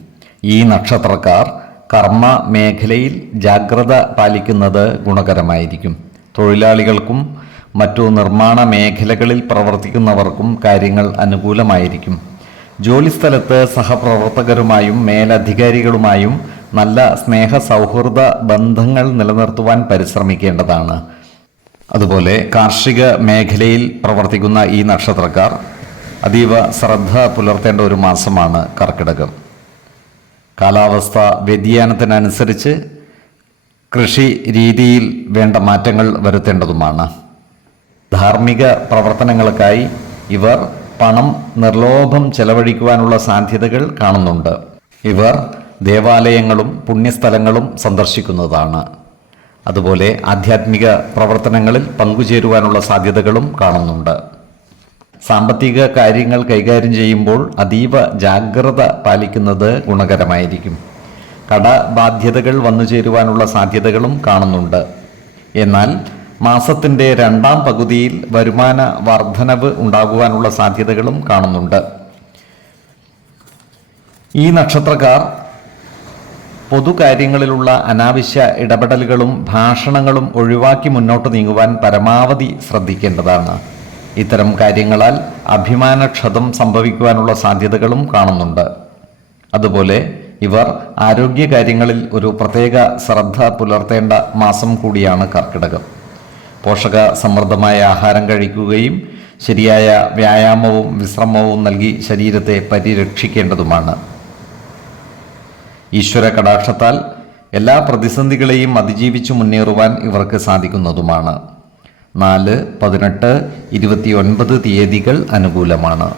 ഈ നക്ഷത്രക്കാർ കർമ്മ മേഖലയിൽ ജാഗ്രത പാലിക്കുന്നത് ഗുണകരമായിരിക്കും. തൊഴിലാളികൾക്കും മറ്റു നിർമ്മാണ മേഖലകളിൽ പ്രവർത്തിക്കുന്നവർക്കും കാര്യങ്ങൾ അനുകൂലമായിരിക്കും. ജോലിസ്ഥലത്ത് സഹപ്രവർത്തകരുമായും മേലധികാരികളുമായും നല്ല സ്നേഹ സൗഹൃദ ബന്ധങ്ങൾ നിലനിർത്തുവാൻ പരിശ്രമിക്കേണ്ടതാണ്. അതുപോലെ കാർഷിക മേഖലയിൽ പ്രവർത്തിക്കുന്ന ഈ നക്ഷത്രക്കാർ അതീവ ശ്രദ്ധ പുലർത്തേണ്ട ഒരു മാസമാണ് കർക്കിടകം. കാലാവസ്ഥ വ്യതിയാനത്തിനനുസരിച്ച് കൃഷി രീതിയിൽ വേണ്ട മാറ്റങ്ങൾ വരുത്തേണ്ടതുമാണ്. ധാർമ്മിക പ്രവർത്തനങ്ങൾക്കായി ഇവർ പണം നിർലോഭം ചെലവഴിക്കുവാനുള്ള സാധ്യതകൾ കാണുന്നുണ്ട്. ഇവർ ദേവാലയങ്ങളും പുണ്യസ്ഥലങ്ങളും സന്ദർശിക്കുന്നതാണ്. അതുപോലെ ആധ്യാത്മിക പ്രവർത്തനങ്ങളിൽ പങ്കുചേരുവാനുള്ള സാധ്യതകളും കാണുന്നുണ്ട്. സാമ്പത്തിക കാര്യങ്ങൾ കൈകാര്യം ചെയ്യുമ്പോൾ അതീവ ജാഗ്രത പാലിക്കുന്നത് ഗുണകരമായിരിക്കും. കടബാധ്യതകൾ വന്നു ചേരുവാനുള്ള സാധ്യതകളും കാണുന്നുണ്ട്. എന്നാൽ മാസത്തിൻ്റെ 2ാം പകുതിയിൽ വരുമാന വർധനവ് ഉണ്ടാകുവാനുള്ള സാധ്യതകളും കാണുന്നുണ്ട്. ഈ നക്ഷത്രക്കാർ പൊതുകാര്യങ്ങളിലുള്ള അനാവശ്യ ഇടപെടലുകളും ഭാഷണങ്ങളും ഒഴിവാക്കി മുന്നോട്ട് നീങ്ങുവാൻ പരമാവധി ശ്രദ്ധിക്കേണ്ടതാണ്. ഇത്തരം കാര്യങ്ങളാൽ അഭിമാനക്ഷതം സംഭവിക്കുവാനുള്ള സാധ്യതകളും കാണുന്നുണ്ട്. അതുപോലെ ഇവർ ആരോഗ്യകാര്യങ്ങളിൽ ഒരു പ്രത്യേക ശ്രദ്ധ പുലർത്തേണ്ട മാസം കൂടിയാണ് കർക്കിടകം. പോഷക സമൃദ്ധമായ ആഹാരം കഴിക്കുകയും ശരിയായ വ്യായാമവും വിശ്രമവും നൽകി ശരീരത്തെ പരിരക്ഷിക്കേണ്ടതുമാണ്. ഈശ്വര കടാക്ഷത്താൽ എല്ലാ പ്രതിസന്ധികളെയും അതിജീവിച്ചു മുന്നേറുവാൻ ഇവർക്ക് സാധിക്കുന്നതുമാണ്. 4, 18, 29 തീയതികൾ അനുകൂലമാണ്.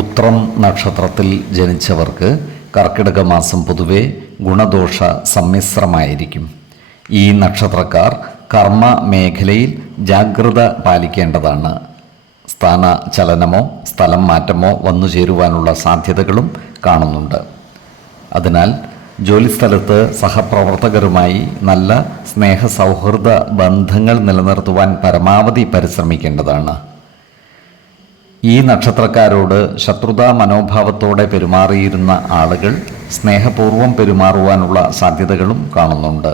ഉത്രം നക്ഷത്രത്തിൽ ജനിച്ചവർക്ക് കർക്കിടക മാസം പൊതുവെ ഗുണദോഷ സമ്മിശ്രമായിരിക്കും. ഈ നക്ഷത്രക്കാർ കർമ്മ മേഖലയിൽ ജാഗ്രത പാലിക്കേണ്ടതാണ്. സ്ഥാനചലനമോ സ്ഥലം മാറ്റമോ വന്നു ചേരുവാനുള്ള സാധ്യതകളും കാണുന്നുണ്ട്. അതിനാൽ ജോലിസ്ഥലത്ത് സഹപ്രവർത്തകരുമായി നല്ല സ്നേഹ സൗഹൃദ ബന്ധങ്ങൾ നിലനിർത്തുവാൻ പരമാവധി പരിശ്രമിക്കേണ്ടതാണ്. ഈ നക്ഷത്രക്കാരോട് ശത്രുതാ മനോഭാവത്തോടെ പെരുമാറിയിരുന്ന ആളുകൾ സ്നേഹപൂർവ്വം പെരുമാറുവാനുള്ള സാധ്യതകളും കാണുന്നുണ്ട്.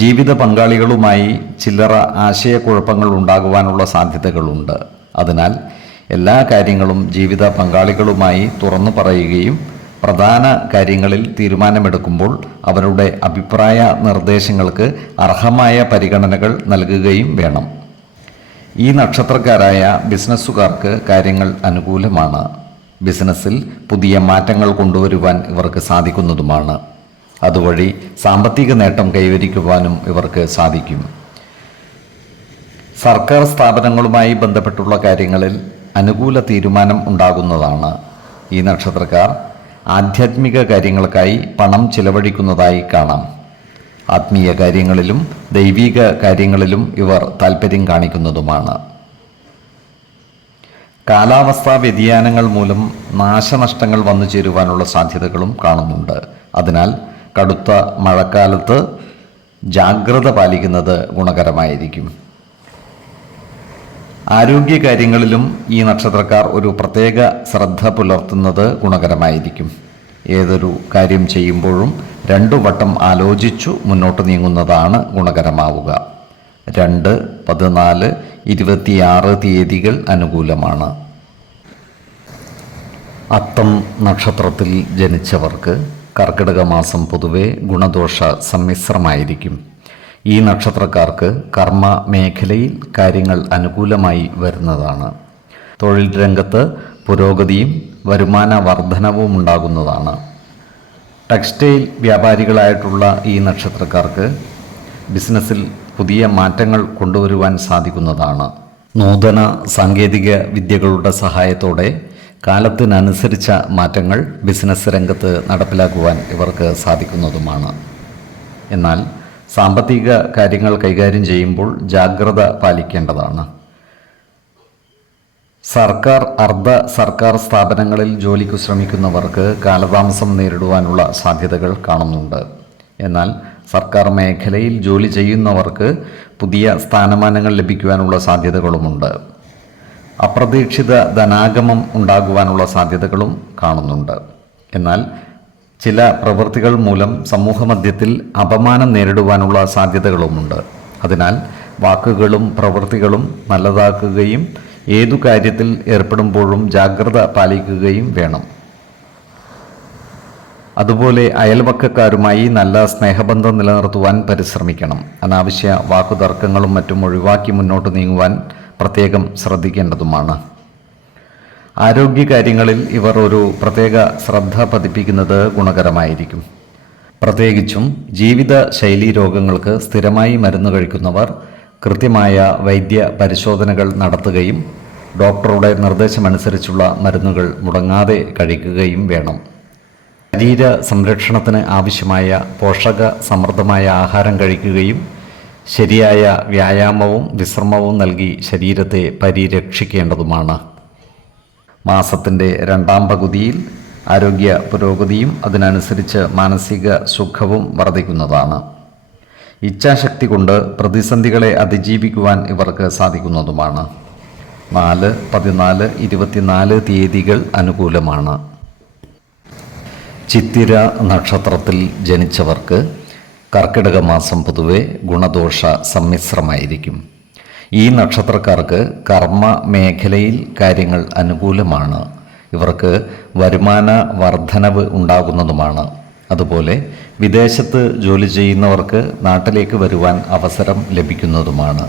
ജീവിത പങ്കാളികളുമായി ചില്ലറ ആശയക്കുഴപ്പങ്ങൾ ഉണ്ടാകുവാനുള്ള സാധ്യതകളുണ്ട്. അതിനാൽ എല്ലാ കാര്യങ്ങളും ജീവിത പങ്കാളികളുമായി തുറന്നു പറയുകയും പ്രധാന കാര്യങ്ങളിൽ തീരുമാനമെടുക്കുമ്പോൾ അവരുടെ അഭിപ്രായ നിർദ്ദേശങ്ങൾക്ക് അർഹമായ പരിഗണനകൾ നൽകുകയും വേണം. ഈ നക്ഷത്രക്കാരായ ബിസിനസ്സുകാർക്ക് കാര്യങ്ങൾ അനുകൂലമാണ്. ബിസിനസ്സിൽ പുതിയ മാറ്റങ്ങൾ കൊണ്ടുവരുവാൻ ഇവർക്ക് സാധിക്കുന്നതുമാണ്. അതുവഴി സാമ്പത്തിക നേട്ടം കൈവരിക്കുവാനും ഇവർക്ക് സാധിക്കും. സർക്കാർ സ്ഥാപനങ്ങളുമായി ബന്ധപ്പെട്ടുള്ള കാര്യങ്ങളിൽ അനുകൂല തീരുമാനം ഉണ്ടാകുന്നതാണ്. ഈ നക്ഷത്രക്കാർ ആധ്യാത്മിക കാര്യങ്ങൾക്കായി പണം ചിലവഴിക്കുന്നതായി കാണാം. ആത്മീയ കാര്യങ്ങളിലും ദൈവിക കാര്യങ്ങളിലും ഇവർ താൽപ്പര്യം കാണിക്കുന്നതുമാണ്. കാലാവസ്ഥാ വ്യതിയാനങ്ങൾ മൂലം നാശനഷ്ടങ്ങൾ വന്നു ചേരുവാനുള്ള സാധ്യതകളും കാണുന്നുണ്ട്. അതിനാൽ കടുത്ത മഴക്കാലത്ത് ജാഗ്രത പാലിക്കുന്നത് ഗുണകരമായിരിക്കും. ആരോഗ്യകാര്യങ്ങളിലും ഈ നക്ഷത്രക്കാർ ഒരു പ്രത്യേക ശ്രദ്ധ പുലർത്തുന്നത് ഗുണകരമായിരിക്കും. ഏതൊരു കാര്യം ചെയ്യുമ്പോഴും 2 വട്ടം ആലോചിച്ചു മുന്നോട്ട് നീങ്ങുന്നതാണ് ഗുണകരമാവുക. 2, 14, 26 തീയതികൾ അനുകൂലമാണ്. അത്തം നക്ഷത്രത്തിൽ ജനിച്ചവർക്ക് കർക്കിടക മാസം പൊതുവെ ഗുണദോഷ സമ്മിശ്രമായിരിക്കും. ഈ നക്ഷത്രക്കാർക്ക് കർമ്മ മേഖലയിൽ കാര്യങ്ങൾ അനുകൂലമായി വരുന്നതാണ്. തൊഴിൽ രംഗത്ത് പുരോഗതിയും വരുമാന വർധനവും ഉണ്ടാകുന്നതാണ്. ടെക്സ്റ്റൈൽ വ്യാപാരികളായിട്ടുള്ള ഈ നക്ഷത്രക്കാർക്ക് ബിസിനസ്സിൽ പുതിയ മാറ്റങ്ങൾ കൊണ്ടുവരുവാൻ സാധിക്കുന്നതാണ്. നൂതന സാങ്കേതിക വിദ്യകളുടെ സഹായത്തോടെ കാലത്തിനനുസരിച്ച മാറ്റങ്ങൾ ബിസിനസ് രംഗത്ത് നടപ്പിലാക്കുവാൻ ഇവർക്ക് സാധിക്കുന്നതുമാണ്. എന്നാൽ സാമ്പത്തിക കാര്യങ്ങൾ കൈകാര്യം ചെയ്യുമ്പോൾ ജാഗ്രത പാലിക്കേണ്ടതാണ്. സർക്കാർ അർദ്ധ സർക്കാർ സ്ഥാപനങ്ങളിൽ ജോലിക്ക് ശ്രമിക്കുന്നവർക്ക് കാലതാമസം നേരിടുവാനുള്ള സാധ്യതകൾ കാണുന്നുണ്ട്. എന്നാൽ സർക്കാർ മേഖലയിൽ ജോലി ചെയ്യുന്നവർക്ക് പുതിയ സ്ഥാനമാനങ്ങൾ ലഭിക്കുവാനുള്ള സാധ്യതകളുമുണ്ട്. അപ്രതീക്ഷിത ധനാഗമം ഉണ്ടാകുവാനുള്ള സാധ്യതകളും കാണുന്നുണ്ട്. എന്നാൽ ചില പ്രവൃത്തികൾ മൂലം സമൂഹമധ്യത്തിൽ അപമാനം നേരിടുവാനുള്ള സാധ്യതകളുമുണ്ട്. അതിനാൽ വാക്കുകളും പ്രവൃത്തികളും നല്ലതാക്കുകയും ഏതു കാര്യത്തിൽ ഏർപ്പെടുമ്പോഴും ജാഗ്രത പാലിക്കുകയും വേണം. അതുപോലെ അയൽവക്കക്കാരുമായി നല്ല സ്നേഹബന്ധം നിലനിർത്തുവാൻ പരിശ്രമിക്കണം. അനാവശ്യ വാക്കുതർക്കങ്ങളും മറ്റും ഒഴിവാക്കി മുന്നോട്ട് നീങ്ങുവാൻ പ്രത്യേകം ശ്രദ്ധിക്കേണ്ടതുമാണ്. ആരോഗ്യകാര്യങ്ങളിൽ ഇവർ ഒരു പ്രത്യേക ശ്രദ്ധ പതിപ്പിക്കുന്നത് ഗുണകരമായിരിക്കും. പ്രത്യേകിച്ചും ജീവിത ശൈലീ രോഗങ്ങൾക്ക് സ്ഥിരമായി മരുന്ന് കഴിക്കുന്നവർ കൃത്യമായ വൈദ്യ പരിശോധനകൾ നടത്തുകയും ഡോക്ടറുടെ നിർദ്ദേശമനുസരിച്ചുള്ള മരുന്നുകൾ മുടങ്ങാതെ കഴിക്കുകയും വേണം. ശരീര സംരക്ഷണത്തിന് ആവശ്യമായ പോഷക സമൃദ്ധമായ ആഹാരം കഴിക്കുകയും ശരിയായ വ്യായാമവും വിശ്രമവും നൽകി ശരീരത്തെ പരിരക്ഷിക്കേണ്ടതുമാണ്. മാസത്തിൻ്റെ 2ാം പകുതിയിൽ ആരോഗ്യ പുരോഗതിയും അതിനനുസരിച്ച് മാനസിക സുഖവും വർദ്ധിക്കുന്നതാണ്. ഇച്ഛാശക്തി കൊണ്ട് പ്രതിസന്ധികളെ അതിജീവിക്കുവാൻ ഇവർക്ക് സാധിക്കുന്നതുമാണ്. 4, 14, 24 തീയതികൾ അനുകൂലമാണ്. ചിത്തിര നക്ഷത്രത്തിൽ ജനിച്ചവർക്ക് കർക്കിടക മാസം പൊതുവെ ഗുണദോഷ സമ്മിശ്രമായിരിക്കും. ഈ നക്ഷത്രക്കാർക്ക് കർമ്മ മേഖലയിൽ കാര്യങ്ങൾ അനുകൂലമാണ്. ഇവർക്ക് വരുമാന വർധനവ് ഉണ്ടാകുന്നതുമാണ്. അതുപോലെ വിദേശത്ത് ജോലി ചെയ്യുന്നവർക്ക് നാട്ടിലേക്ക് വരുവാൻ അവസരം ലഭിക്കുന്നതുമാണ്.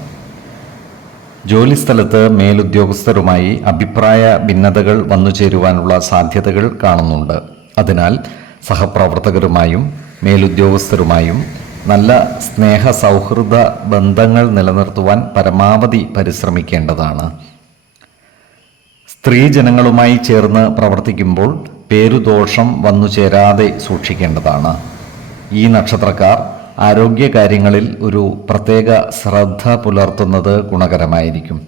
ജോലിസ്ഥലത്ത് മേലുദ്യോഗസ്ഥരുമായി അഭിപ്രായ ഭിന്നതകൾ വന്നു ചേരുവാനുള്ള സാധ്യതകൾ കാണുന്നുണ്ട്. അതിനാൽ സഹപ്രവർത്തകരുമായും മേലുദ്യോഗസ്ഥരുമായും നല്ല സ്നേഹ സൗഹൃദ ബന്ധങ്ങൾ നിലനിർത്തുവാൻ പരമാവധി പരിശ്രമിക്കേണ്ടതാണ്. സ്ത്രീജനങ്ങളുമായി ചേർന്ന് പ്രവർത്തിക്കുമ്പോൾ പേരുദോഷം വന്നു ചേരാതെ സൂക്ഷിക്കേണ്ടതാണ്. ഈ നക്ഷത്രക്കാർ ആരോഗ്യകാര്യങ്ങളിൽ ഒരു പ്രത്യേക ശ്രദ്ധ പുലർത്തുന്നത് ഗുണകരമായിരിക്കും.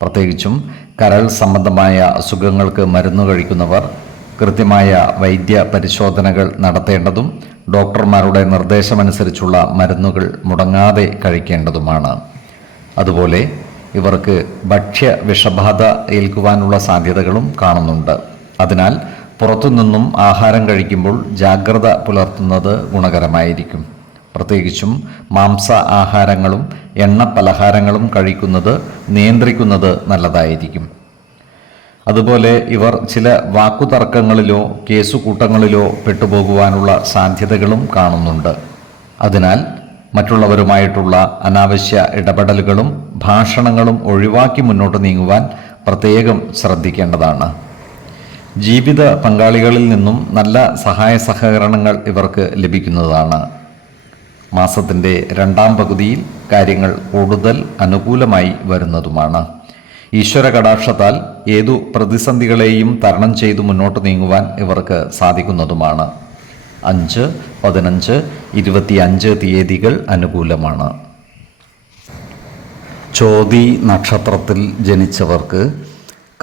പ്രത്യേകിച്ചും കരൾ സംബന്ധമായ അസുഖങ്ങൾക്ക് മരുന്ന് കഴിക്കുന്നവർ കൃത്യമായ വൈദ്യ പരിശോധനകൾ നടത്തേണ്ടതും ഡോക്ടർമാരുടെ നിർദ്ദേശമനുസരിച്ചുള്ള മരുന്നുകൾ മുടങ്ങാതെ കഴിക്കേണ്ടതുമാണ്. അതുപോലെ ഇവർക്ക് ഭക്ഷ്യ വിഷബാധ ഏൽക്കുവാനുള്ള സാധ്യതകളും കാണുന്നുണ്ട്. അതിനാൽ പുറത്തുനിന്നും ആഹാരം കഴിക്കുമ്പോൾ ജാഗ്രത പുലർത്തുന്നത് ഗുണകരമായിരിക്കും. പ്രത്യേകിച്ചും മാംസ ആഹാരങ്ങളും എണ്ണ പലഹാരങ്ങളും കഴിക്കുന്നത് നിയന്ത്രിക്കുന്നത് നല്ലതായിരിക്കും. അതുപോലെ ഇവർ ചില വാക്കുതർക്കങ്ങളിലോ കേസുകൂട്ടങ്ങളിലോ പെട്ടുപോകുവാനുള്ള സാധ്യതകളും കാണുന്നുണ്ട്. അതിനാൽ മറ്റുള്ളവരുമായിട്ടുള്ള അനാവശ്യ ഇടപെടലുകളും ഭാഷണങ്ങളും ഒഴിവാക്കി മുന്നോട്ട് നീങ്ങുവാൻ പ്രത്യേകം ശ്രദ്ധിക്കേണ്ടതാണ്. ജീവിത പങ്കാളികളിൽ നിന്നും നല്ല സഹായ സഹകരണങ്ങൾ ഇവർക്ക് ലഭിക്കുന്നതാണ്. മാസത്തിൻ്റെ 2ാം പകുതിയിൽ കാര്യങ്ങൾ കൂടുതൽ അനുകൂലമായി വരുന്നതുമാണ്. ഈശ്വര കടാക്ഷത്താൽ ഏതു പ്രതിസന്ധികളെയും തരണം ചെയ്തു മുന്നോട്ട് നീങ്ങുവാൻ ഇവർക്ക് സാധിക്കുന്നതുമാണ്. 5, 15, 25 തീയതികൾ അനുകൂലമാണ്. ചോതി നക്ഷത്രത്തിൽ ജനിച്ചവർക്ക്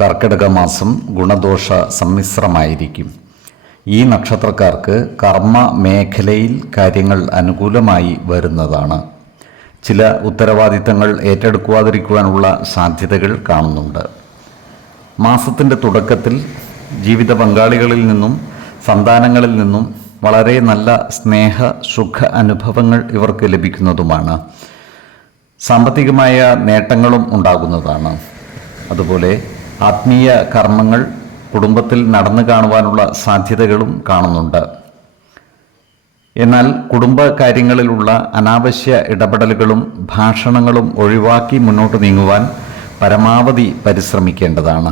കർക്കിടക മാസം ഗുണദോഷ സമ്മിശ്രമായിരിക്കും. ഈ നക്ഷത്രക്കാർക്ക് കർമ്മ മേഖലയിൽ കാര്യങ്ങൾ അനുകൂലമായി വരുന്നതാണ്. ചില ഉത്തരവാദിത്തങ്ങൾ ഏറ്റെടുക്കുവാതിരിക്കുവാനുള്ള സാധ്യതകൾ കാണുന്നുണ്ട്. മാസത്തിൻ്റെ തുടക്കത്തിൽ ജീവിത പങ്കാളികളിൽ നിന്നും സന്താനങ്ങളിൽ നിന്നും വളരെ നല്ല സ്നേഹ സുഖ അനുഭവങ്ങൾ ഇവർക്ക് ലഭിക്കുന്നതുമാണ്. സാമ്പത്തികമായ നേട്ടങ്ങളും ഉണ്ടാകുന്നതാണ്. അതുപോലെ ആത്മീയ കർമ്മങ്ങൾ കുടുംബത്തിൽ നടന്നു കാണുവാനുള്ള സാധ്യതകളും കാണുന്നുണ്ട്. എന്നാൽ കുടുംബ കാര്യങ്ങളിലുള്ള അനാവശ്യ ഇടപെടലുകളും ഭാഷണങ്ങളും ഒഴിവാക്കി മുന്നോട്ട് നീങ്ങുവാൻ പരമാവധി പരിശ്രമിക്കേണ്ടതാണ്.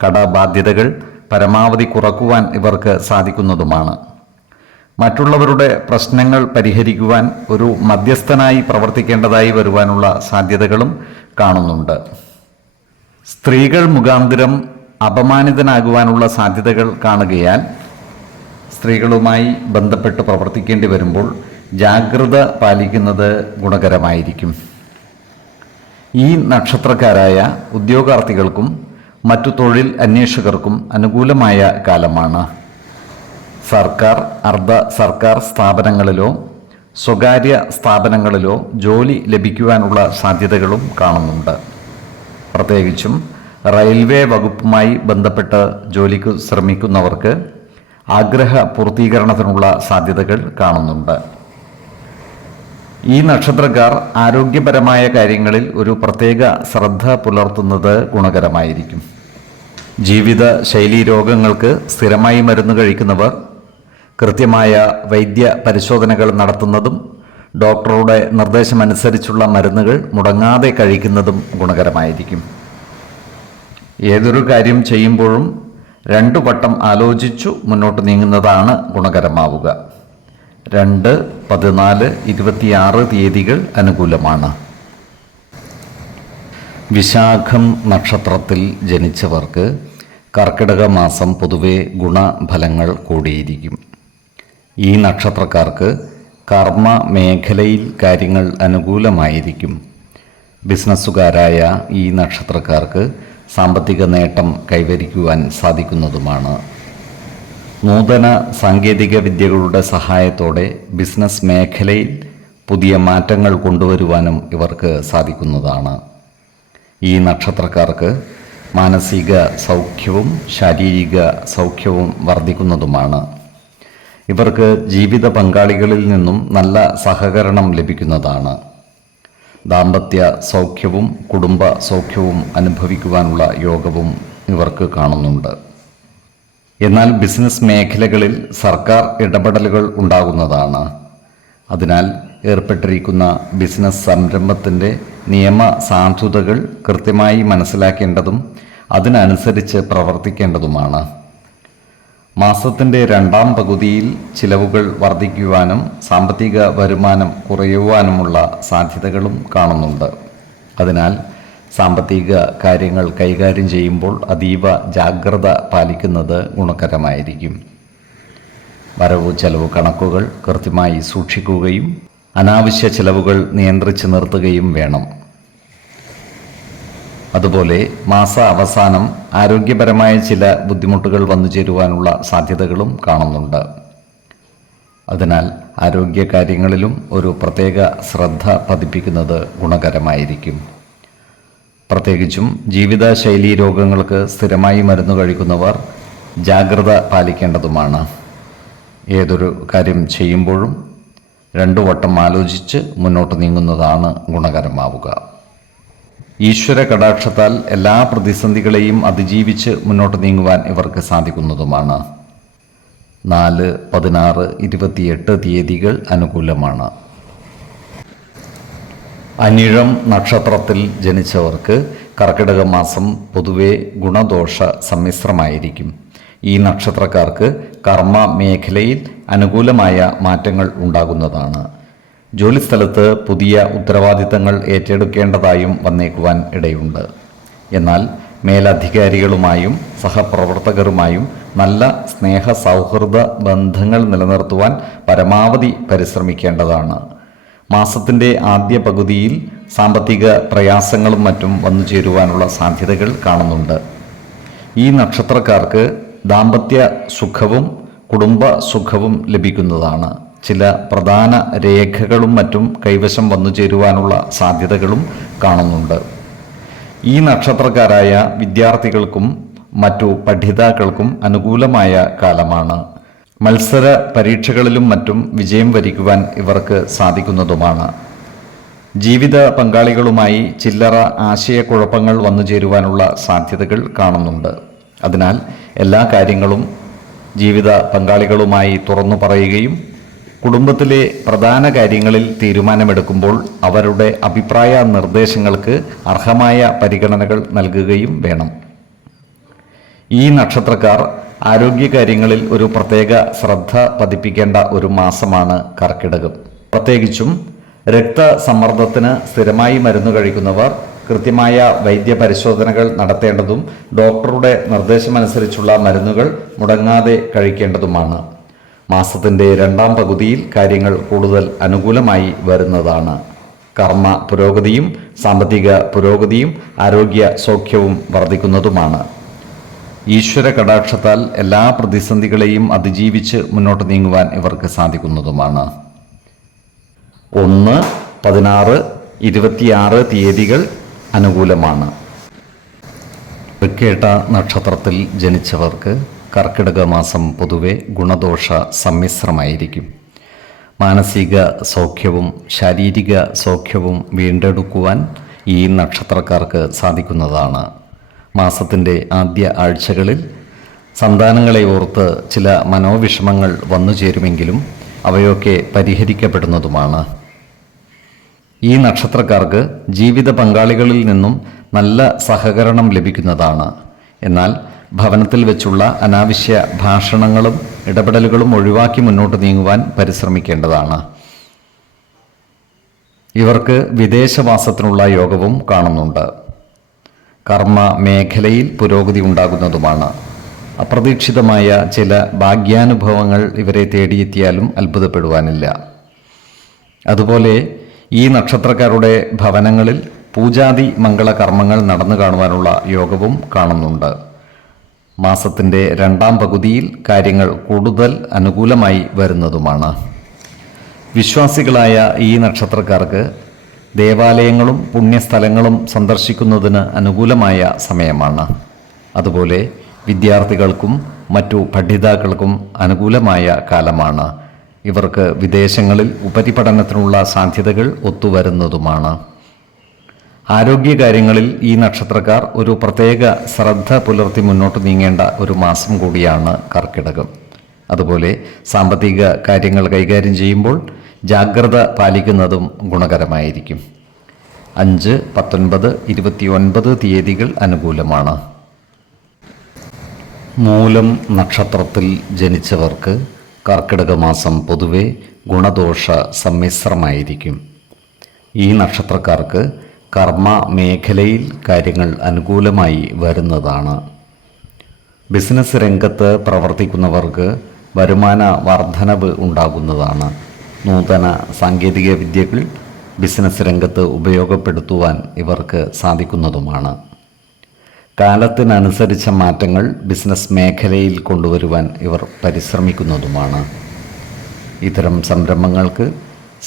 കടബാധ്യതകൾ പരമാവധി കുറക്കുവാൻ ഇവർക്ക് സാധിക്കുന്നതുമാണ്. മറ്റുള്ളവരുടെ പ്രശ്നങ്ങൾ പരിഹരിക്കുവാൻ ഒരു മധ്യസ്ഥനായി പ്രവർത്തിക്കേണ്ടതായി വരുവാനുള്ള സാധ്യതകളും കാണുന്നുണ്ട്. സ്ത്രീകൾ മുഖാന്തരം അപമാനിതനാകുവാനുള്ള സാധ്യതകൾ കാണുകയാൽ സ്ത്രീകളുമായി ബന്ധപ്പെട്ട് പ്രവർത്തിക്കേണ്ടി വരുമ്പോൾ ജാഗ്രത പാലിക്കുന്നത് ഗുണകരമായിരിക്കും. ഈ നക്ഷത്രക്കാരായ ഉദ്യോഗാർത്ഥികൾക്കും മറ്റു തൊഴിൽ അന്വേഷകർക്കും അനുകൂലമായ കാലമാണ്. സർക്കാർ, അർദ്ധ സർക്കാർ സ്ഥാപനങ്ങളിലോ സ്വകാര്യ സ്ഥാപനങ്ങളിലോ ജോലി ലഭിക്കുവാനുള്ള സാധ്യതകളും കാണുന്നുണ്ട്. പ്രത്യേകിച്ചും റെയിൽവേ വകുപ്പുമായി ബന്ധപ്പെട്ട് ജോലിക്ക് ശ്രമിക്കുന്നവർക്ക് ആഗ്രഹ പൂർത്തീകരണത്തിനുള്ള സാധ്യതകൾ കാണുന്നുണ്ട്. ഈ നക്ഷത്രക്കാർ ആരോഗ്യപരമായ കാര്യങ്ങളിൽ ഒരു പ്രത്യേക ശ്രദ്ധ പുലർത്തുന്നത് ഗുണകരമായിരിക്കും. ജീവിത ശൈലീ രോഗങ്ങൾക്ക് സ്ഥിരമായി മരുന്ന് കഴിക്കുന്നവർ കൃത്യമായ വൈദ്യ പരിശോധനകൾ നടത്തുന്നതും ഡോക്ടറുടെ നിർദ്ദേശമനുസരിച്ചുള്ള മരുന്നുകൾ മുടങ്ങാതെ കഴിക്കുന്നതും ഗുണകരമായിരിക്കും. ഏതൊരു കാര്യം ചെയ്യുമ്പോഴും 2 വട്ടം ആലോചിച്ചു മുന്നോട്ട് നീങ്ങുന്നതാണ് ഗുണകരമാവുക. 2, 14, 26 തീയതികൾ അനുകൂലമാണ്. വിശാഖം നക്ഷത്രത്തിൽ ജനിച്ചവർക്ക് കർക്കിടക മാസം പൊതുവെ ഗുണഫലങ്ങൾ കൂടിയിരിക്കും. ഈ നക്ഷത്രക്കാർക്ക് കർമ്മ മേഖലയിൽ കാര്യങ്ങൾ അനുകൂലമായിരിക്കും. ബിസിനസ്സുകാരായ ഈ നക്ഷത്രക്കാർക്ക് സാമ്പത്തിക നേട്ടം കൈവരിക്കുവാൻ സാധിക്കുന്നതുമാണ്. നൂതന സാങ്കേതിക വിദ്യകളുടെ സഹായത്തോടെ ബിസിനസ് മേഖലയിൽ പുതിയ മാറ്റങ്ങൾ കൊണ്ടുവരുവാനും ഇവർക്ക് സാധിക്കുന്നതാണ്. ഈ നക്ഷത്രക്കാർക്ക് മാനസിക സൗഖ്യവും ശാരീരിക സൗഖ്യവും വർദ്ധിക്കുന്നതുമാണ്. ഇവർക്ക് ജീവിത പങ്കാളികളിൽ നിന്നും നല്ല സഹകരണം ലഭിക്കുന്നതാണ്. ദാമ്പത്യ സൗഖ്യവും കുടുംബ സൗഖ്യവും അനുഭവിക്കുവാനുള്ള യോഗവും ഇവർക്ക് കാണുന്നുണ്ട്. എന്നാൽ ബിസിനസ് മേഖലകളിൽ സർക്കാർ ഇടപെടലുകൾ ഉണ്ടാകുന്നതാണ്. അതിനാൽ ഏർപ്പെട്ടിരിക്കുന്ന ബിസിനസ് സംരംഭത്തിൻ്റെ നിയമ സാധുതകൾ കൃത്യമായി മനസ്സിലാക്കേണ്ടതും അതിനനുസരിച്ച് പ്രവർത്തിക്കേണ്ടതുമാണ്. മാസത്തിൻ്റെ 2ാം പകുതിയിൽ ചിലവുകൾ വർദ്ധിക്കുവാനും സാമ്പത്തിക വരുമാനം കുറയുവാനുമുള്ള സാധ്യതകളും കാണുന്നുണ്ട്. അതിനാൽ സാമ്പത്തിക കാര്യങ്ങൾ കൈകാര്യം ചെയ്യുമ്പോൾ അതീവ ജാഗ്രത പാലിക്കുന്നത് ഗുണകരമായിരിക്കും. വരവ് ചെലവ് കണക്കുകൾ കൃത്യമായി സൂക്ഷിക്കുകയും അനാവശ്യ ചെലവുകൾ നിയന്ത്രിച്ച് നിർത്തുകയും വേണം. അതുപോലെ മാസ അവസാനം ആരോഗ്യപരമായ ചില ബുദ്ധിമുട്ടുകൾ വന്നു ചേരുവാനുള്ള സാധ്യതകളും കാണുന്നുണ്ട്. അതിനാൽ ആരോഗ്യകാര്യങ്ങളിലും ഒരു പ്രത്യേക ശ്രദ്ധ പതിപ്പിക്കുന്നത് ഗുണകരമായിരിക്കും. പ്രത്യേകിച്ചും ജീവിതശൈലീ രോഗങ്ങൾക്ക് സ്ഥിരമായി മരുന്ന് കഴിക്കുന്നവർ ജാഗ്രത പാലിക്കേണ്ടതുമാണ്. ഏതൊരു കാര്യം ചെയ്യുമ്പോഴും 2 വട്ടം ആലോചിച്ച് മുന്നോട്ട് നീങ്ങുന്നതാണ് ഗുണകരമാവുക. ഈശ്വര കടാക്ഷത്താൽ എല്ലാ പ്രതിസന്ധികളെയും അതിജീവിച്ച് മുന്നോട്ട് നീങ്ങുവാൻ ഇവർക്ക് സാധിക്കുന്നതുമാണ്. 4, 16, 28 തീയതികൾ അനുകൂലമാണ്. അനിഴം നക്ഷത്രത്തിൽ ജനിച്ചവർക്ക് കർക്കിടക മാസം പൊതുവെ ഗുണദോഷ സമ്മിശ്രമായിരിക്കും. ഈ നക്ഷത്രക്കാർക്ക് കർമ്മ മേഖലയിൽ അനുകൂലമായ മാറ്റങ്ങൾ ഉണ്ടാകുന്നതാണ്. ജോലിസ്ഥലത്ത് പുതിയ ഉത്തരവാദിത്തങ്ങൾ ഏറ്റെടുക്കേണ്ടതായും വന്നേക്കുവാൻ ഇടയുണ്ട്. എന്നാൽ മേലധികാരികളുമായും സഹപ്രവർത്തകരുമായും നല്ല സ്നേഹ സൗഹൃദ ബന്ധങ്ങൾ നിലനിർത്തുവാൻ പരമാവധി പരിശ്രമിക്കേണ്ടതാണ്. മാസത്തിൻ്റെ ആദ്യ പകുതിയിൽ സാമ്പത്തിക പ്രയാസങ്ങളും മറ്റും വന്നു ചേരുവാനുള്ള സാധ്യതകൾ കാണുന്നുണ്ട്. ഈ നക്ഷത്രക്കാർക്ക് ദാമ്പത്യ സുഖവും കുടുംബ സുഖവും ലഭിക്കുന്നതാണ്. ചില പ്രധാന രേഖകളും മറ്റും കൈവശം വന്നു ചേരുവാനുള്ള സാധ്യതകളും കാണുന്നുണ്ട്. ഈ നക്ഷത്രക്കാരായ വിദ്യാർത്ഥികൾക്കും മറ്റു പഠിതാക്കൾക്കും അനുകൂലമായ കാലമാണ്. മത്സര പരീക്ഷകളിലും മറ്റും വിജയം വരിക്കുവാൻ ഇവർക്ക് സാധിക്കുന്നതുമാണ്. ജീവിത പങ്കാളികളുമായി ചില്ലറ ആശയക്കുഴപ്പങ്ങൾ വന്നു ചേരുവാനുള്ള സാധ്യതകൾ കാണുന്നുണ്ട്. അതിനാൽ എല്ലാ കാര്യങ്ങളും ജീവിത പങ്കാളികളുമായി തുറന്നു പറയുകയും കുടുംബത്തിലെ പ്രധാന കാര്യങ്ങളിൽ തീരുമാനമെടുക്കുമ്പോൾ അവരുടെ അഭിപ്രായ നിർദ്ദേശങ്ങൾക്ക് അർഹമായ പരിഗണനകൾ നൽകുകയും വേണം. ഈ നക്ഷത്രക്കാർ ആരോഗ്യകാര്യങ്ങളിൽ ഒരു പ്രത്യേക ശ്രദ്ധ പതിപ്പിക്കേണ്ട ഒരു മാസമാണ് കർക്കിടകം. പ്രത്യേകിച്ചും രക്തസമ്മർദ്ദത്തിന് സ്ഥിരമായി മരുന്ന് കഴിക്കുന്നവർ കൃത്യമായ വൈദ്യപരിശോധനകൾ നടത്തേണ്ടതും ഡോക്ടറുടെ നിർദ്ദേശമനുസരിച്ചുള്ള മരുന്നുകൾ മുടങ്ങാതെ കഴിക്കേണ്ടതുമാണ്. മാസത്തിൻ്റെ രണ്ടാം പകുതിയിൽ കാര്യങ്ങൾ കൂടുതൽ അനുകൂലമായി വരുന്നതാണ്. കർമ്മ പുരോഗതിയും സാമ്പത്തിക പുരോഗതിയും ആരോഗ്യ സൗഖ്യവും വർദ്ധിക്കുന്നതുമാണ്. ഈശ്വര കടാക്ഷത്താൽ എല്ലാ പ്രതിസന്ധികളെയും അതിജീവിച്ച് മുന്നോട്ട് നീങ്ങുവാൻ ഇവർക്ക് സാധിക്കുന്നതുമാണ്. 1, 16, 26 തീയതികൾ അനുകൂലമാണ്. തൃക്കേട്ട നക്ഷത്രത്തിൽ ജനിച്ചവർക്ക് കർക്കിടക മാസം പൊതുവെ ഗുണദോഷ സമ്മിശ്രമായിരിക്കും. മാനസിക സൗഖ്യവും ശാരീരിക സൗഖ്യവും വീണ്ടെടുക്കുവാൻ ഈ നക്ഷത്രക്കാർക്ക് സാധിക്കുന്നതാണ്. മാസത്തിൻ്റെ ആദ്യ ആഴ്ചകളിൽ സന്താനങ്ങളെ ഓർത്ത് ചില മനോവിഷമങ്ങൾ വന്നു ചേരുമെങ്കിലും അവയൊക്കെ പരിഹരിക്കപ്പെടുന്നതുമാണ്. ഈ നക്ഷത്രക്കാർക്ക് ജീവിത പങ്കാളികളിൽ നിന്നും നല്ല സഹകരണം ലഭിക്കുന്നതാണ്. എന്നാൽ ഭവനത്തിൽ വെച്ചുള്ള അനാവശ്യ ഭാഷണങ്ങളും ഇടപെടലുകളും ഒഴിവാക്കി മുന്നോട്ട് നീങ്ങുവാൻ പരിശ്രമിക്കേണ്ടതാണ്. ഇവർക്ക് വിദേശവാസത്തിനുള്ള യോഗവും കാണുന്നുണ്ട്. കർമ്മ മേഖലയിൽ പുരോഗതി ഉണ്ടാകുന്നതുമാണ്. അപ്രതീക്ഷിതമായ ചില ഭാഗ്യാനുഭവങ്ങൾ ഇവരെ തേടിയെത്തിയാലും അത്ഭുതപ്പെടുവാനില്ല. അതുപോലെ ഈ നക്ഷത്രക്കാരുടെ ഭവനങ്ങളിൽ പൂജാതി മംഗളകർമ്മങ്ങൾ നടന്നു കാണുവാനുള്ള യോഗവും കാണുന്നുണ്ട്. മാസത്തിൻ്റെ രണ്ടാം പകുതിയിൽ കാര്യങ്ങൾ കൂടുതൽ അനുകൂലമായി വരുന്നതുമാണ്. വിശ്വാസികളായ ഈ നക്ഷത്രക്കാർക്ക് ദേവാലയങ്ങളും പുണ്യസ്ഥലങ്ങളും സന്ദർശിക്കുന്നതിന് അനുകൂലമായ സമയമാണ്. അതുപോലെ വിദ്യാർത്ഥികൾക്കും മറ്റു പഠിതാക്കൾക്കും അനുകൂലമായ കാലമാണ്. ഇവർക്ക് വിദേശങ്ങളിൽ ഉപരിപഠനത്തിനുള്ള സാധ്യതകൾ ഒത്തുവരുന്നതുമാണ്. ആരോഗ്യകാര്യങ്ങളിൽ ഈ നക്ഷത്രക്കാർ ഒരു പ്രത്യേക ശ്രദ്ധ പുലർത്തി മുന്നോട്ട് നീങ്ങേണ്ട ഒരു മാസം കൂടിയാണ് കർക്കിടകം. അതുപോലെ സാമ്പത്തിക കാര്യങ്ങൾ കൈകാര്യം ചെയ്യുമ്പോൾ ജാഗ്രത പാലിക്കുന്നതും ഗുണകരമായിരിക്കും. 5, 19, 29 തീയതികൾ അനുകൂലമാണ്. മൂലം നക്ഷത്രത്തിൽ ജനിച്ചവർക്ക് കർക്കിടക മാസം പൊതുവെ ഗുണദോഷ സമ്മിശ്രമായിരിക്കും. ഈ നക്ഷത്രക്കാർക്ക് കർമ്മ മേഖലയിൽ കാര്യങ്ങൾ അനുകൂലമായി വരുന്നതാണ്. ബിസിനസ് രംഗത്ത് പ്രവർത്തിക്കുന്നവർക്ക് വരുമാന വർധനവ് ഉണ്ടാകുന്നതാണ്. നൂതന സാങ്കേതിക വിദ്യകൾ ബിസിനസ് രംഗത്ത് ഉപയോഗപ്പെടുത്തുവാൻ ഇവർക്ക് സാധിക്കുന്നതുമാണ്. കാലത്തിനനുസരിച്ച മാറ്റങ്ങൾ ബിസിനസ് മേഖലയിൽ കൊണ്ടുവരുവാൻ ഇവർ പരിശ്രമിക്കുന്നതുമാണ്. ഇത്തരം സംരംഭങ്ങൾക്ക്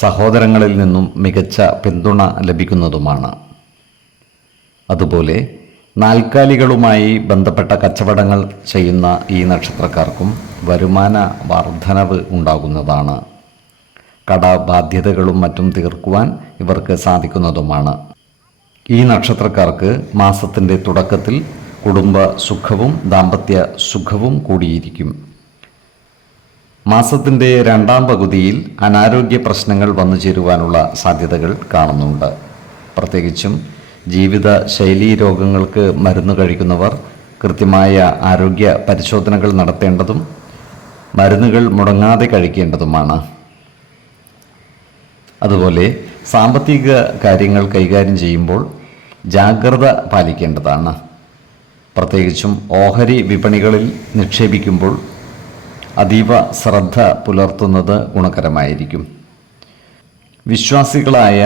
സഹോദരങ്ങളിൽ നിന്നും മികച്ച പിന്തുണ ലഭിക്കുന്നതുമാണ്. അതുപോലെ നാൽക്കാലികളുമായി ബന്ധപ്പെട്ട കച്ചവടങ്ങൾ ചെയ്യുന്ന ഈ നക്ഷത്രക്കാർക്കും വരുമാന വർധനവ് ഉണ്ടാകുന്നതാണ്. കടബാധ്യതകളും മറ്റും തീർക്കുവാൻ ഇവർക്ക് സാധിക്കുന്നതുമാണ്. ഈ നക്ഷത്രക്കാർക്ക് മാസത്തിൻ്റെ തുടക്കത്തിൽ കുടുംബ സുഖവും ദാമ്പത്യ സുഖവും കൂടിയിരിക്കും. മാസത്തിൻ്റെ രണ്ടാം പകുതിയിൽ അനാരോഗ്യ പ്രശ്നങ്ങൾ വന്നു ചേരുവാനുള്ള സാധ്യതകൾ കാണുന്നുണ്ട്. പ്രത്യേകിച്ചും ജീവിത ശൈലീ രോഗങ്ങൾക്ക് മരുന്ന് കഴിക്കുന്നവർ കൃത്യമായ ആരോഗ്യ പരിശോധനകൾ നടത്തേണ്ടതും മരുന്നുകൾ മുടങ്ങാതെ കഴിക്കേണ്ടതുമാണ്. അതുപോലെ സാമ്പത്തിക കാര്യങ്ങൾ കൈകാര്യം ചെയ്യുമ്പോൾ ജാഗ്രത പാലിക്കേണ്ടതാണ്. പ്രത്യേകിച്ചും ഓഹരി വിപണികളിൽ നിക്ഷേപിക്കുമ്പോൾ അതീവ ശ്രദ്ധ പുലർത്തുന്നത് ഗുണകരമായിരിക്കും. വിശ്വാസികളായ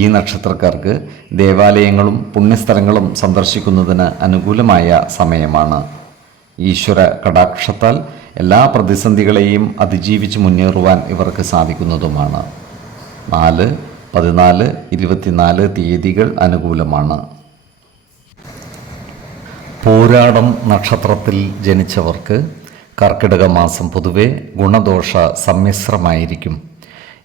ഈ നക്ഷത്രക്കാർക്ക് ദേവാലയങ്ങളും പുണ്യസ്ഥലങ്ങളും സന്ദർശിക്കുന്നതിന് അനുകൂലമായ സമയമാണ്. ഈശ്വര കടാക്ഷത്താൽ എല്ലാ പ്രതിസന്ധികളെയും അതിജീവിച്ച് മുന്നേറുവാൻ ഇവർക്ക് സാധിക്കുന്നതുമാണ്. 4, 14, 24 തീയതികൾ അനുകൂലമാണ്. പൂരാടം നക്ഷത്രത്തിൽ ജനിച്ചവർക്ക് കർക്കിടക മാസം പൊതുവെ ഗുണദോഷ സമ്മിശ്രമായിരിക്കും.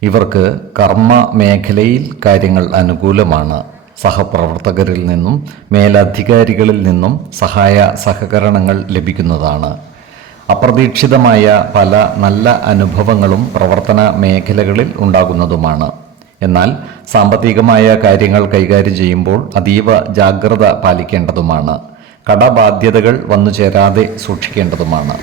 ഇവർക്ക് കർമ്മ മേഖലയിൽ കാര്യങ്ങൾ അനുകൂലമാണ്. സഹപ്രവർത്തകരിൽ നിന്നും മേലധികാരികളിൽ നിന്നും സഹായ സഹകരണങ്ങൾ ലഭിക്കുന്നതാണ്. അപ്രതീക്ഷിതമായ പല നല്ല അനുഭവങ്ങളും പ്രവർത്തന മേഖലകളിൽ ഉണ്ടാകുന്നതുമാണ്. എന്നാൽ സാമ്പത്തികമായ കാര്യങ്ങൾ കൈകാര്യം ചെയ്യുമ്പോൾ അതീവ ജാഗ്രത പാലിക്കേണ്ടതുമാണ്. കടബാധ്യതകൾ വന്നു ചേരാതെ സൂക്ഷിക്കേണ്ടതുമാണ്.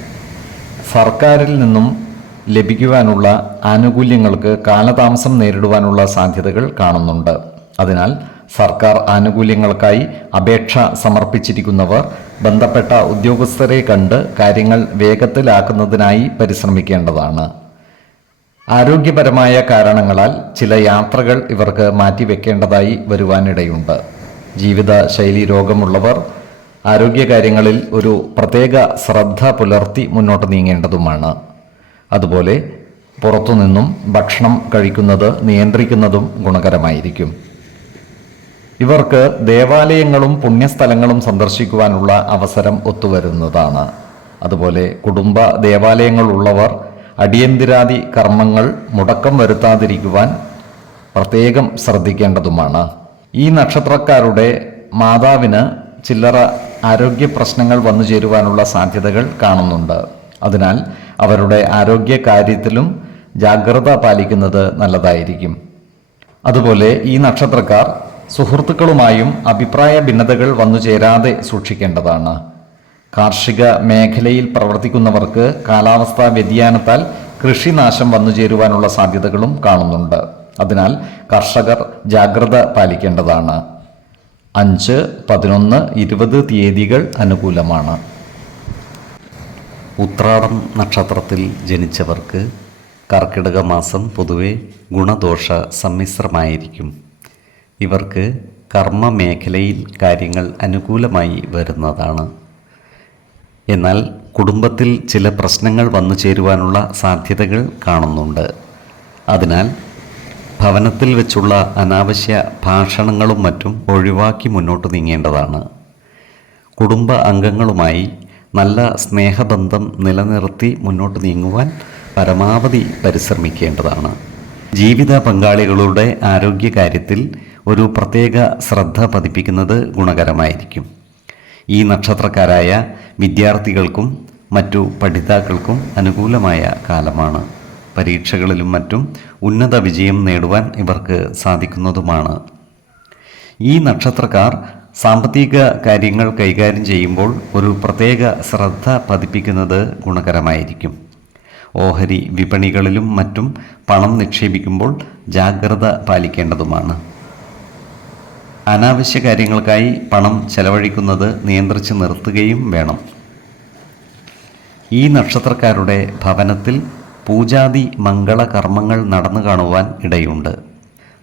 സർക്കാരിൽ നിന്നും ലഭിക്കുവാനുള്ള ആനുകൂല്യങ്ങൾക്ക് കാലതാമസം നേരിടുവാനുള്ള സാധ്യതകൾ കാണുന്നുണ്ട്. അതിനാൽ സർക്കാർ ആനുകൂല്യങ്ങൾക്കായി അപേക്ഷ സമർപ്പിച്ചിരിക്കുന്നവർ ബന്ധപ്പെട്ട ഉദ്യോഗസ്ഥരെ കണ്ട് കാര്യങ്ങൾ വേഗത്തിലാക്കുന്നതിനായി പരിശ്രമിക്കേണ്ടതാണ്. ആരോഗ്യപരമായ കാരണങ്ങളാൽ ചില യാത്രകൾ ഇവർക്ക് മാറ്റിവെക്കേണ്ടതായി വരുവാനിടയുണ്ട്. ജീവിതശൈലി രോഗമുള്ളവർ ആരോഗ്യകാര്യങ്ങളിൽ ഒരു പ്രത്യേക ശ്രദ്ധ പുലർത്തി മുന്നോട്ട് നീങ്ങേണ്ടതുമാണ്. അതുപോലെ പുറത്തുനിന്നും ഭക്ഷണം കഴിക്കുന്നത് നിയന്ത്രിക്കുന്നതും ഗുണകരമായിരിക്കും. ഇവർക്ക് ദേവാലയങ്ങളും പുണ്യസ്ഥലങ്ങളും സന്ദർശിക്കുവാനുള്ള അവസരം ഒത്തുവരുന്നതാണ്. അതുപോലെ കുടുംബ ദേവാലയങ്ങളുള്ളവർ അടിയന്തിരാദി കർമ്മങ്ങൾ മുടക്കം വരുത്താതിരിക്കുവാൻ പ്രത്യേകം ശ്രദ്ധിക്കേണ്ടതുമാണ്. ഈ നക്ഷത്രക്കാരുടെ മാതാവിന് ചില്ലറ ആരോഗ്യ പ്രശ്നങ്ങൾ വന്നു ചേരുവാനുള്ള സാധ്യതകൾ കാണുന്നുണ്ട്. അതിനാൽ അവരുടെ ആരോഗ്യകാര്യത്തിലും ജാഗ്രത പാലിക്കുന്നത് നല്ലതായിരിക്കും. അതുപോലെ ഈ നക്ഷത്രക്കാർ സുഹൃത്തുക്കളുമായും അഭിപ്രായ ഭിന്നതകൾ വന്നു ചേരാതെ സൂക്ഷിക്കേണ്ടതാണ്. കാർഷിക മേഖലയിൽ പ്രവർത്തിക്കുന്നവർക്ക് കാലാവസ്ഥാ വ്യതിയാനത്താൽ കൃഷിനാശം വന്നു ചേരുവാനുള്ള സാധ്യതകളും കാണുന്നുണ്ട്. അതിനാൽ കർഷകർ ജാഗ്രത പാലിക്കേണ്ടതാണ്. 5, 11, 20 തീയതികൾ അനുകൂലമാണ്. ഉത്രാടം നക്ഷത്രത്തിൽ ജനിച്ചവർക്ക് കർക്കിടക മാസം പൊതുവെ ഗുണദോഷ സമ്മിശ്രമായിരിക്കും. ഇവർക്ക് കർമ്മ മേഖലയിൽ കാര്യങ്ങൾ അനുകൂലമായി വരുന്നതാണ്. എന്നാൽ കുടുംബത്തിൽ ചില പ്രശ്നങ്ങൾ വന്നു ചേരുവാനുള്ള സാധ്യതകൾ കാണുന്നുണ്ട്. അതിനാൽ ഭവനത്തിൽ വെച്ചുള്ള അനാവശ്യ ഭാഷണങ്ങളും മറ്റും ഒഴിവാക്കി മുന്നോട്ട് നീങ്ങേണ്ടതാണ്. കുടുംബ അംഗങ്ങളുമായി നല്ല സ്നേഹബന്ധം നിലനിർത്തി മുന്നോട്ട് നീങ്ങുവാൻ പരമാവധി പരിശ്രമിക്കേണ്ടതാണ്. ജീവിത പങ്കാളികളുടെ ആരോഗ്യകാര്യത്തിൽ ഒരു പ്രത്യേക ശ്രദ്ധ പതിപ്പിക്കുന്നത് ഗുണകരമായിരിക്കും. ഈ നക്ഷത്രക്കാരായ വിദ്യാർത്ഥികൾക്കും മറ്റു പഠിതാക്കൾക്കും അനുകൂലമായ കാലമാണ്. പരീക്ഷകളിലും മറ്റും ഉന്നത വിജയം നേടുവാൻ ഇവർക്ക് സാധിക്കുന്നതുമാണ്. ഈ നക്ഷത്രക്കാർ സാമ്പത്തിക കാര്യങ്ങൾ കൈകാര്യം ചെയ്യുമ്പോൾ ഒരു പ്രത്യേക ശ്രദ്ധ പതിപ്പിക്കുന്നത് ഗുണകരമായിരിക്കും. ഓഹരി വിപണികളിലും മറ്റും പണം നിക്ഷേപിക്കുമ്പോൾ ജാഗ്രത പാലിക്കേണ്ടതുമാണ്. അനാവശ്യ കാര്യങ്ങൾക്കായി പണം ചെലവഴിക്കുന്നത് നിയന്ത്രിച്ച് നിർത്തുകയും വേണം. ഈ നക്ഷത്രക്കാരുടെ ഭവനത്തിൽ പൂജാതി മംഗളകർമ്മങ്ങൾ നടന്നു കാണുവാൻ ഇടയുണ്ട്.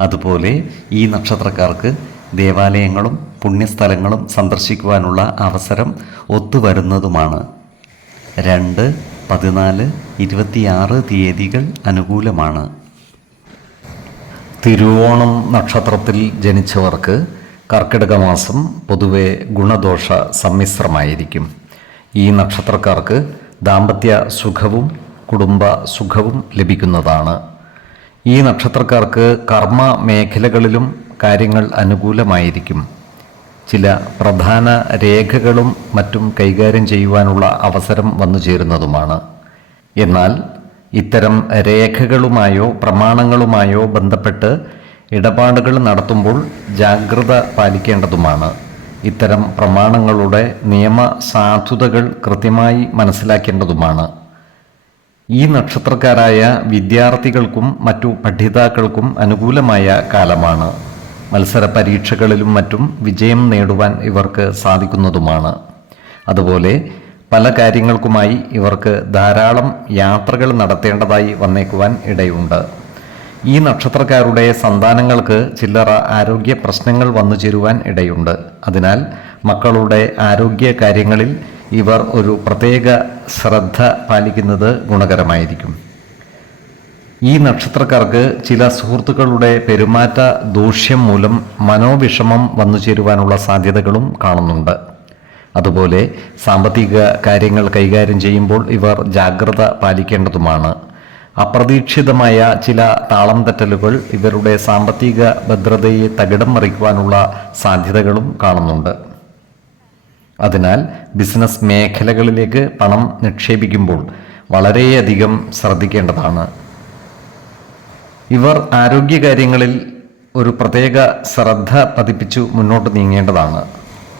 അതുപോലെ ഈ നക്ഷത്രക്കാർക്ക് ദേവാലയങ്ങളും പുണ്യസ്ഥലങ്ങളും സന്ദർശിക്കുവാനുള്ള അവസരം ഒത്തുവരുന്നതുമാണ്. 2, 14, 26 തീയതികൾ അനുകൂലമാണ്. തിരുവോണം നക്ഷത്രത്തിൽ ജനിച്ചവർക്ക് കർക്കിടക മാസം പൊതുവെ ഗുണദോഷ സമ്മിശ്രമായിരിക്കും. ഈ നക്ഷത്രക്കാർക്ക് ദാമ്പത്യ സുഖവും കുടുംബ സുഖവും ലഭിക്കുന്നതാണ്. ഈ നക്ഷത്രക്കാർക്ക് കർമ്മ മേഖലകളിലും കാര്യങ്ങൾ അനുകൂലമായിരിക്കും. ചില പ്രധാന രേഖകളും മറ്റും കൈകാര്യം ചെയ്യുവാനുള്ള അവസരം വന്നു ചേരുന്നതുമാണ്. എന്നാൽ ഇത്തരം രേഖകളുമായോ പ്രമാണങ്ങളുമായോ ബന്ധപ്പെട്ട് ഇടപാടുകൾ നടത്തുമ്പോൾ ജാഗ്രത പാലിക്കേണ്ടതുമാണ്. ഇത്തരം പ്രമാണങ്ങളുടെ നിയമസാധുതകൾ കൃത്യമായി മനസ്സിലാക്കേണ്ടതുമാണ്. ഈ നക്ഷത്രക്കാരായ വിദ്യാർത്ഥികൾക്കും മറ്റു പഠിതാക്കൾക്കും അനുകൂലമായ കാലമാണ്. മത്സര പരീക്ഷകളിലും മറ്റും വിജയം നേടുവാൻ ഇവർക്ക് സാധിക്കുന്നതുമാണ്. അതുപോലെ പല കാര്യങ്ങൾക്കുമായി ഇവർക്ക് ധാരാളം യാത്രകൾ നടത്തേണ്ടതായി വന്നേക്കുവാൻ ഇടയുണ്ട്. ഈ നക്ഷത്രക്കാരുടെ സന്താനങ്ങൾക്ക് ചില്ലറ ആരോഗ്യ പ്രശ്നങ്ങൾ വന്നു ചേരുവാൻ ഇടയുണ്ട്. അതിനാൽ മക്കളുടെ ആരോഗ്യ കാര്യങ്ങളിൽ ഇവർ ഒരു പ്രത്യേക ശ്രദ്ധ പാലിക്കുന്നത് ഗുണകരമായിരിക്കും. ഈ നക്ഷത്രക്കാർക്ക് ചില സുഹൃത്തുക്കളുടെ പെരുമാറ്റ ദൂഷ്യം മൂലം മനോവിഷമം വന്നു ചേരുവാനുള്ള സാധ്യതകളും കാണുന്നുണ്ട്. അതുപോലെ സാമ്പത്തിക കാര്യങ്ങൾ കൈകാര്യം ചെയ്യുമ്പോൾ ഇവർ ജാഗ്രത പാലിക്കേണ്ടതുമാണ്. അപ്രതീക്ഷിതമായ ചില താളം തെറ്റലുകൾ ഇവരുടെ സാമ്പത്തിക ഭദ്രതയെ തകിടം മറിക്കുവാനുള്ള സാധ്യതകളും കാണുന്നുണ്ട്. അതിനാൽ ബിസിനസ് മേഖലകളിലേക്ക് പണം നിക്ഷേപിക്കുമ്പോൾ വളരെയധികം ശ്രദ്ധിക്കേണ്ടതാണ്. ഇവർ ആരോഗ്യകാര്യങ്ങളിൽ ഒരു പ്രത്യേക ശ്രദ്ധ പതിപ്പിച്ചു മുന്നോട്ട് നീങ്ങേണ്ടതാണ്.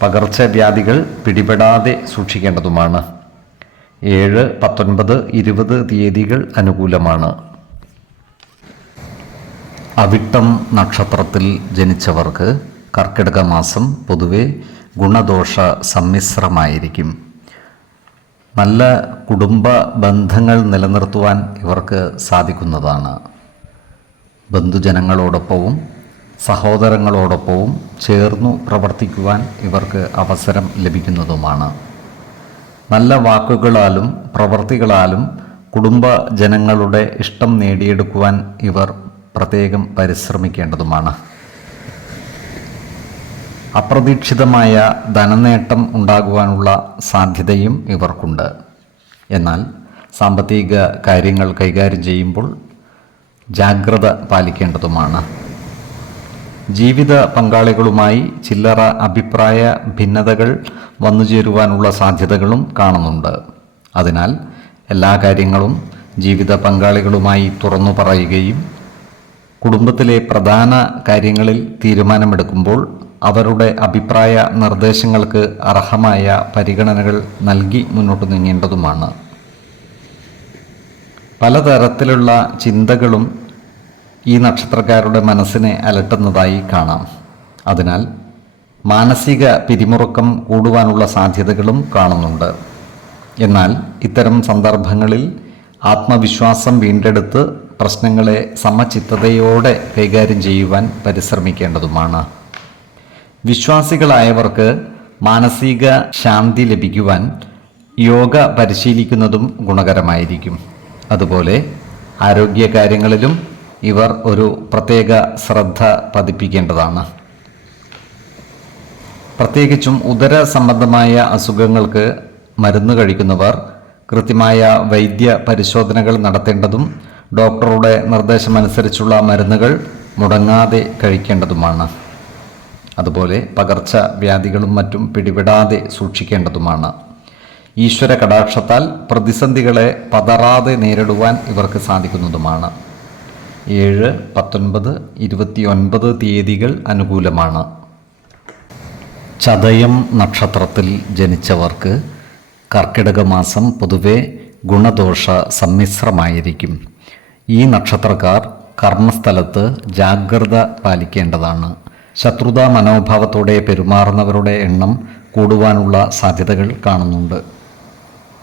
പകർച്ചവ്യാധികൾ പിടിപെടാതെ സൂക്ഷിക്കേണ്ടതുമാണ്. 7, 19, 20 തീയതികൾ അനുകൂലമാണ്. അവിട്ടം നക്ഷത്രത്തിൽ ജനിച്ചവർക്ക് കർക്കിടക മാസം പൊതുവെ ഗുണദോഷ സമ്മിശ്രമായിരിക്കും. നല്ല കുടുംബ ബന്ധങ്ങൾ നിലനിർത്തുവാൻ ഇവർക്ക് സാധിക്കുന്നതാണ്. ബന്ധുജനങ്ങളോടൊപ്പവും സഹോദരങ്ങളോടൊപ്പവും ചേർന്നു പ്രവർത്തിക്കുവാൻ ഇവർക്ക് അവസരം ലഭിക്കുന്നതുമാണ്. നല്ല വാക്കുകളാലും പ്രവൃത്തികളാലും കുടുംബ ജനങ്ങളുടെ ഇഷ്ടം നേടിയെടുക്കുവാൻ ഇവർ പ്രത്യേകം പരിശ്രമിക്കേണ്ടതുമാണ്. അപ്രതീക്ഷിതമായ ധനനേട്ടം ഉണ്ടാകുവാനുള്ള സാധ്യതയും ഇവർക്കുണ്ട്. എന്നാൽ സാമ്പത്തിക കാര്യങ്ങൾ കൈകാര്യം ചെയ്യുമ്പോൾ ജാഗ്രത പാലിക്കേണ്ടതുമാണ്. ജീവിത പങ്കാളികളുമായി ചില്ലറ അഭിപ്രായ ഭിന്നതകൾ വന്നുചേരുവാനുള്ള സാധ്യതകളും കാണുന്നുണ്ട്. അതിനാൽ എല്ലാ കാര്യങ്ങളും ജീവിത പങ്കാളികളുമായി തുറന്നു പറയുകയും കുടുംബത്തിലെ പ്രധാന കാര്യങ്ങളിൽ തീരുമാനമെടുക്കുമ്പോൾ അവരുടെ അഭിപ്രായ നിർദ്ദേശങ്ങൾക്ക് അർഹമായ പരിഗണനകൾ നൽകി മുന്നോട്ട് നീങ്ങേണ്ടതുമാണ്. പലതരത്തിലുള്ള ചിന്തകളും ഈ നക്ഷത്രക്കാരുടെ മനസ്സിനെ അലട്ടുന്നതായി കാണാം. അതിനാൽ മാനസിക പിരിമുറുക്കം കൂടുവാനുള്ള സാധ്യതകളും കാണുന്നുണ്ട്. എന്നാൽ ഇത്തരം സന്ദർഭങ്ങളിൽ ആത്മവിശ്വാസം വീണ്ടെടുത്ത് പ്രശ്നങ്ങളെ സമചിത്തതയോടെ കൈകാര്യം ചെയ്യുവാൻ പരിശ്രമിക്കേണ്ടതുമാണ്. വിശ്വാസികളായവർക്ക് മാനസിക ശാന്തി ലഭിക്കുവാൻ യോഗ പരിശീലിക്കുന്നതും ഗുണകരമായിരിക്കും. അതുപോലെ ആരോഗ്യകാര്യങ്ങളിലും ഇവർ ഒരു പ്രത്യേക ശ്രദ്ധ പതിപ്പിക്കേണ്ടതാണ്. പ്രത്യേകിച്ചും ഉദര സംബന്ധമായ അസുഖങ്ങൾക്ക് മരുന്ന് കഴിക്കുന്നവർ കൃത്യമായ വൈദ്യ പരിശോധനകൾ നടത്തേണ്ടതും ഡോക്ടറുടെ നിർദ്ദേശമനുസരിച്ചുള്ള മരുന്നുകൾ മുടങ്ങാതെ കഴിക്കേണ്ടതുമാണ്. അതുപോലെ പകർച്ചവ്യാധികളും മറ്റും പിടിപെടാതെ സൂക്ഷിക്കേണ്ടതുമാണ്. ഈശ്വര കടാക്ഷത്താൽ പ്രതിസന്ധികളെ പതറാതെ നേരിടുവാൻ ഇവർക്ക് സാധിക്കുന്നതുമാണ്. 7, 19, 29 തീയതികൾ അനുകൂലമാണ്. ചതയം നക്ഷത്രത്തിൽ ജനിച്ചവർക്ക് കർക്കിടക മാസം പൊതുവെ ഗുണദോഷ സമ്മിശ്രമായിരിക്കും. ഈ നക്ഷത്രക്കാർ കർമ്മസ്ഥലത്ത് ജാഗ്രത പാലിക്കേണ്ടതാണ്. ശത്രുതാ മനോഭാവത്തോടെ പെരുമാറുന്നവരുടെ എണ്ണം കൂടുവാനുള്ള സാധ്യതകൾ കാണുന്നുണ്ട്.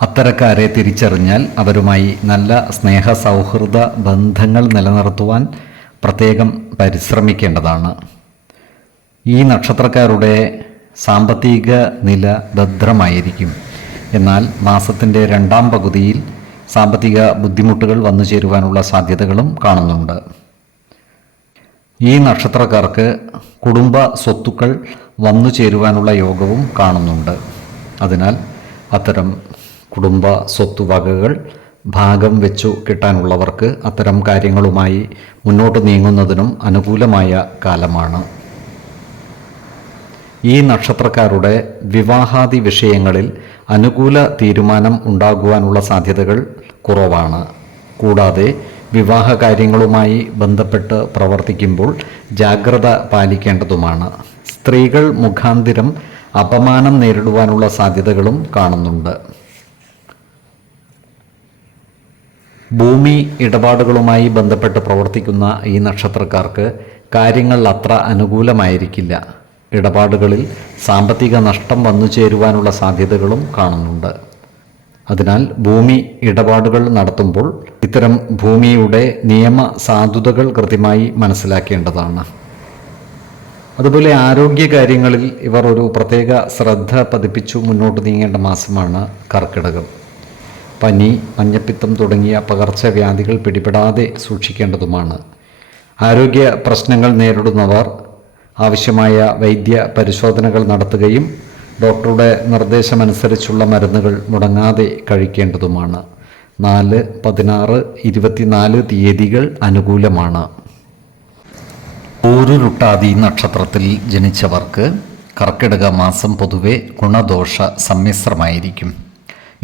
അത്തരക്കാരെ തിരിച്ചറിഞ്ഞാൽ അവരുമായി നല്ല സ്നേഹ സൗഹൃദ ബന്ധങ്ങൾ നിലനിർത്തുവാൻ പ്രത്യേകം പരിശ്രമിക്കേണ്ടതാണ്. ഈ നക്ഷത്രക്കാരുടെ സാമ്പത്തിക നില ഭദ്രമായിരിക്കും. എന്നാൽ മാസത്തിൻ്റെ 2ാം പകുതിയിൽ സാമ്പത്തിക ബുദ്ധിമുട്ടുകൾ വന്നു ചേരുവാനുള്ള സാധ്യതകളും കാണുന്നുണ്ട്. ഈ നക്ഷത്രക്കാർക്ക് കുടുംബ സ്വത്തുക്കൾ വന്നു ചേരുവാനുള്ള യോഗവും കാണുന്നുണ്ട്. അതിനാൽ അത്തരം കുടുംബ സ്വത്തുവകകൾ ഭാഗം വെച്ചു കിട്ടാനുള്ളവർക്ക് അത്തരം കാര്യങ്ങളുമായി മുന്നോട്ട് നീങ്ങുന്നതിനും അനുകൂലമായ കാലമാണ്. ഈ നക്ഷത്രക്കാരുടെ വിവാഹാദി വിഷയങ്ങളിൽ അനുകൂല തീരുമാനം ഉണ്ടാകുവാനുള്ള സാധ്യതകൾ കുറവാണ്. കൂടാതെ വിവാഹ കാര്യങ്ങളുമായി ബന്ധപ്പെട്ട് പ്രവർത്തിക്കുമ്പോൾ ജാഗ്രത പാലിക്കേണ്ടതുമാണ്. സ്ത്രീകൾ മുഖാന്തിരം അപമാനം നേരിടുവാനുള്ള സാധ്യതകളും കാണുന്നുണ്ട്. ഭൂമി ഇടപാടുകളുമായി ബന്ധപ്പെട്ട് പ്രവർത്തിക്കുന്ന ഈ നക്ഷത്രക്കാർക്ക് കാര്യങ്ങൾ അത്ര അനുകൂലമായിരിക്കില്ല. ഇടപാടുകളിൽ സാമ്പത്തിക നഷ്ടം വന്നു ചേരുവാനുള്ള സാധ്യതകളും കാണുന്നുണ്ട്. അതിനാൽ ഭൂമി ഇടപാടുകൾ നടത്തുമ്പോൾ ഇത്തരം ഭൂമിയുടെ നിയമ സാധുതകൾ കൃത്യമായി മനസ്സിലാക്കേണ്ടതാണ്. അതുപോലെ ആരോഗ്യകാര്യങ്ങളിൽ ഇവർ ഒരു പ്രത്യേക ശ്രദ്ധ പതിപ്പിച്ചു മുന്നോട്ട് നീങ്ങേണ്ട മാസമാണ് കർക്കിടകം. പനി, മഞ്ഞപ്പിത്തം തുടങ്ങിയ പകർച്ചവ്യാധികൾ പിടിപെടാതെ സൂക്ഷിക്കേണ്ടതുമാണ്. ആരോഗ്യ പ്രശ്നങ്ങൾ നേരിടുന്നവർ ആവശ്യമായ വൈദ്യ പരിശോധനകൾ നടത്തുകയും ഡോക്ടറുടെ നിർദ്ദേശമനുസരിച്ചുള്ള മരുന്നുകൾ മുടങ്ങാതെ കഴിക്കേണ്ടതുമാണ്. 4, 16, 24 തീയതികൾ അനുകൂലമാണ്. പൂരുരുട്ടാതി നക്ഷത്രത്തിൽ ജനിച്ചവർക്ക് കർക്കിടക മാസം പൊതുവെ ഗുണദോഷ സമ്മിശ്രമായിരിക്കും.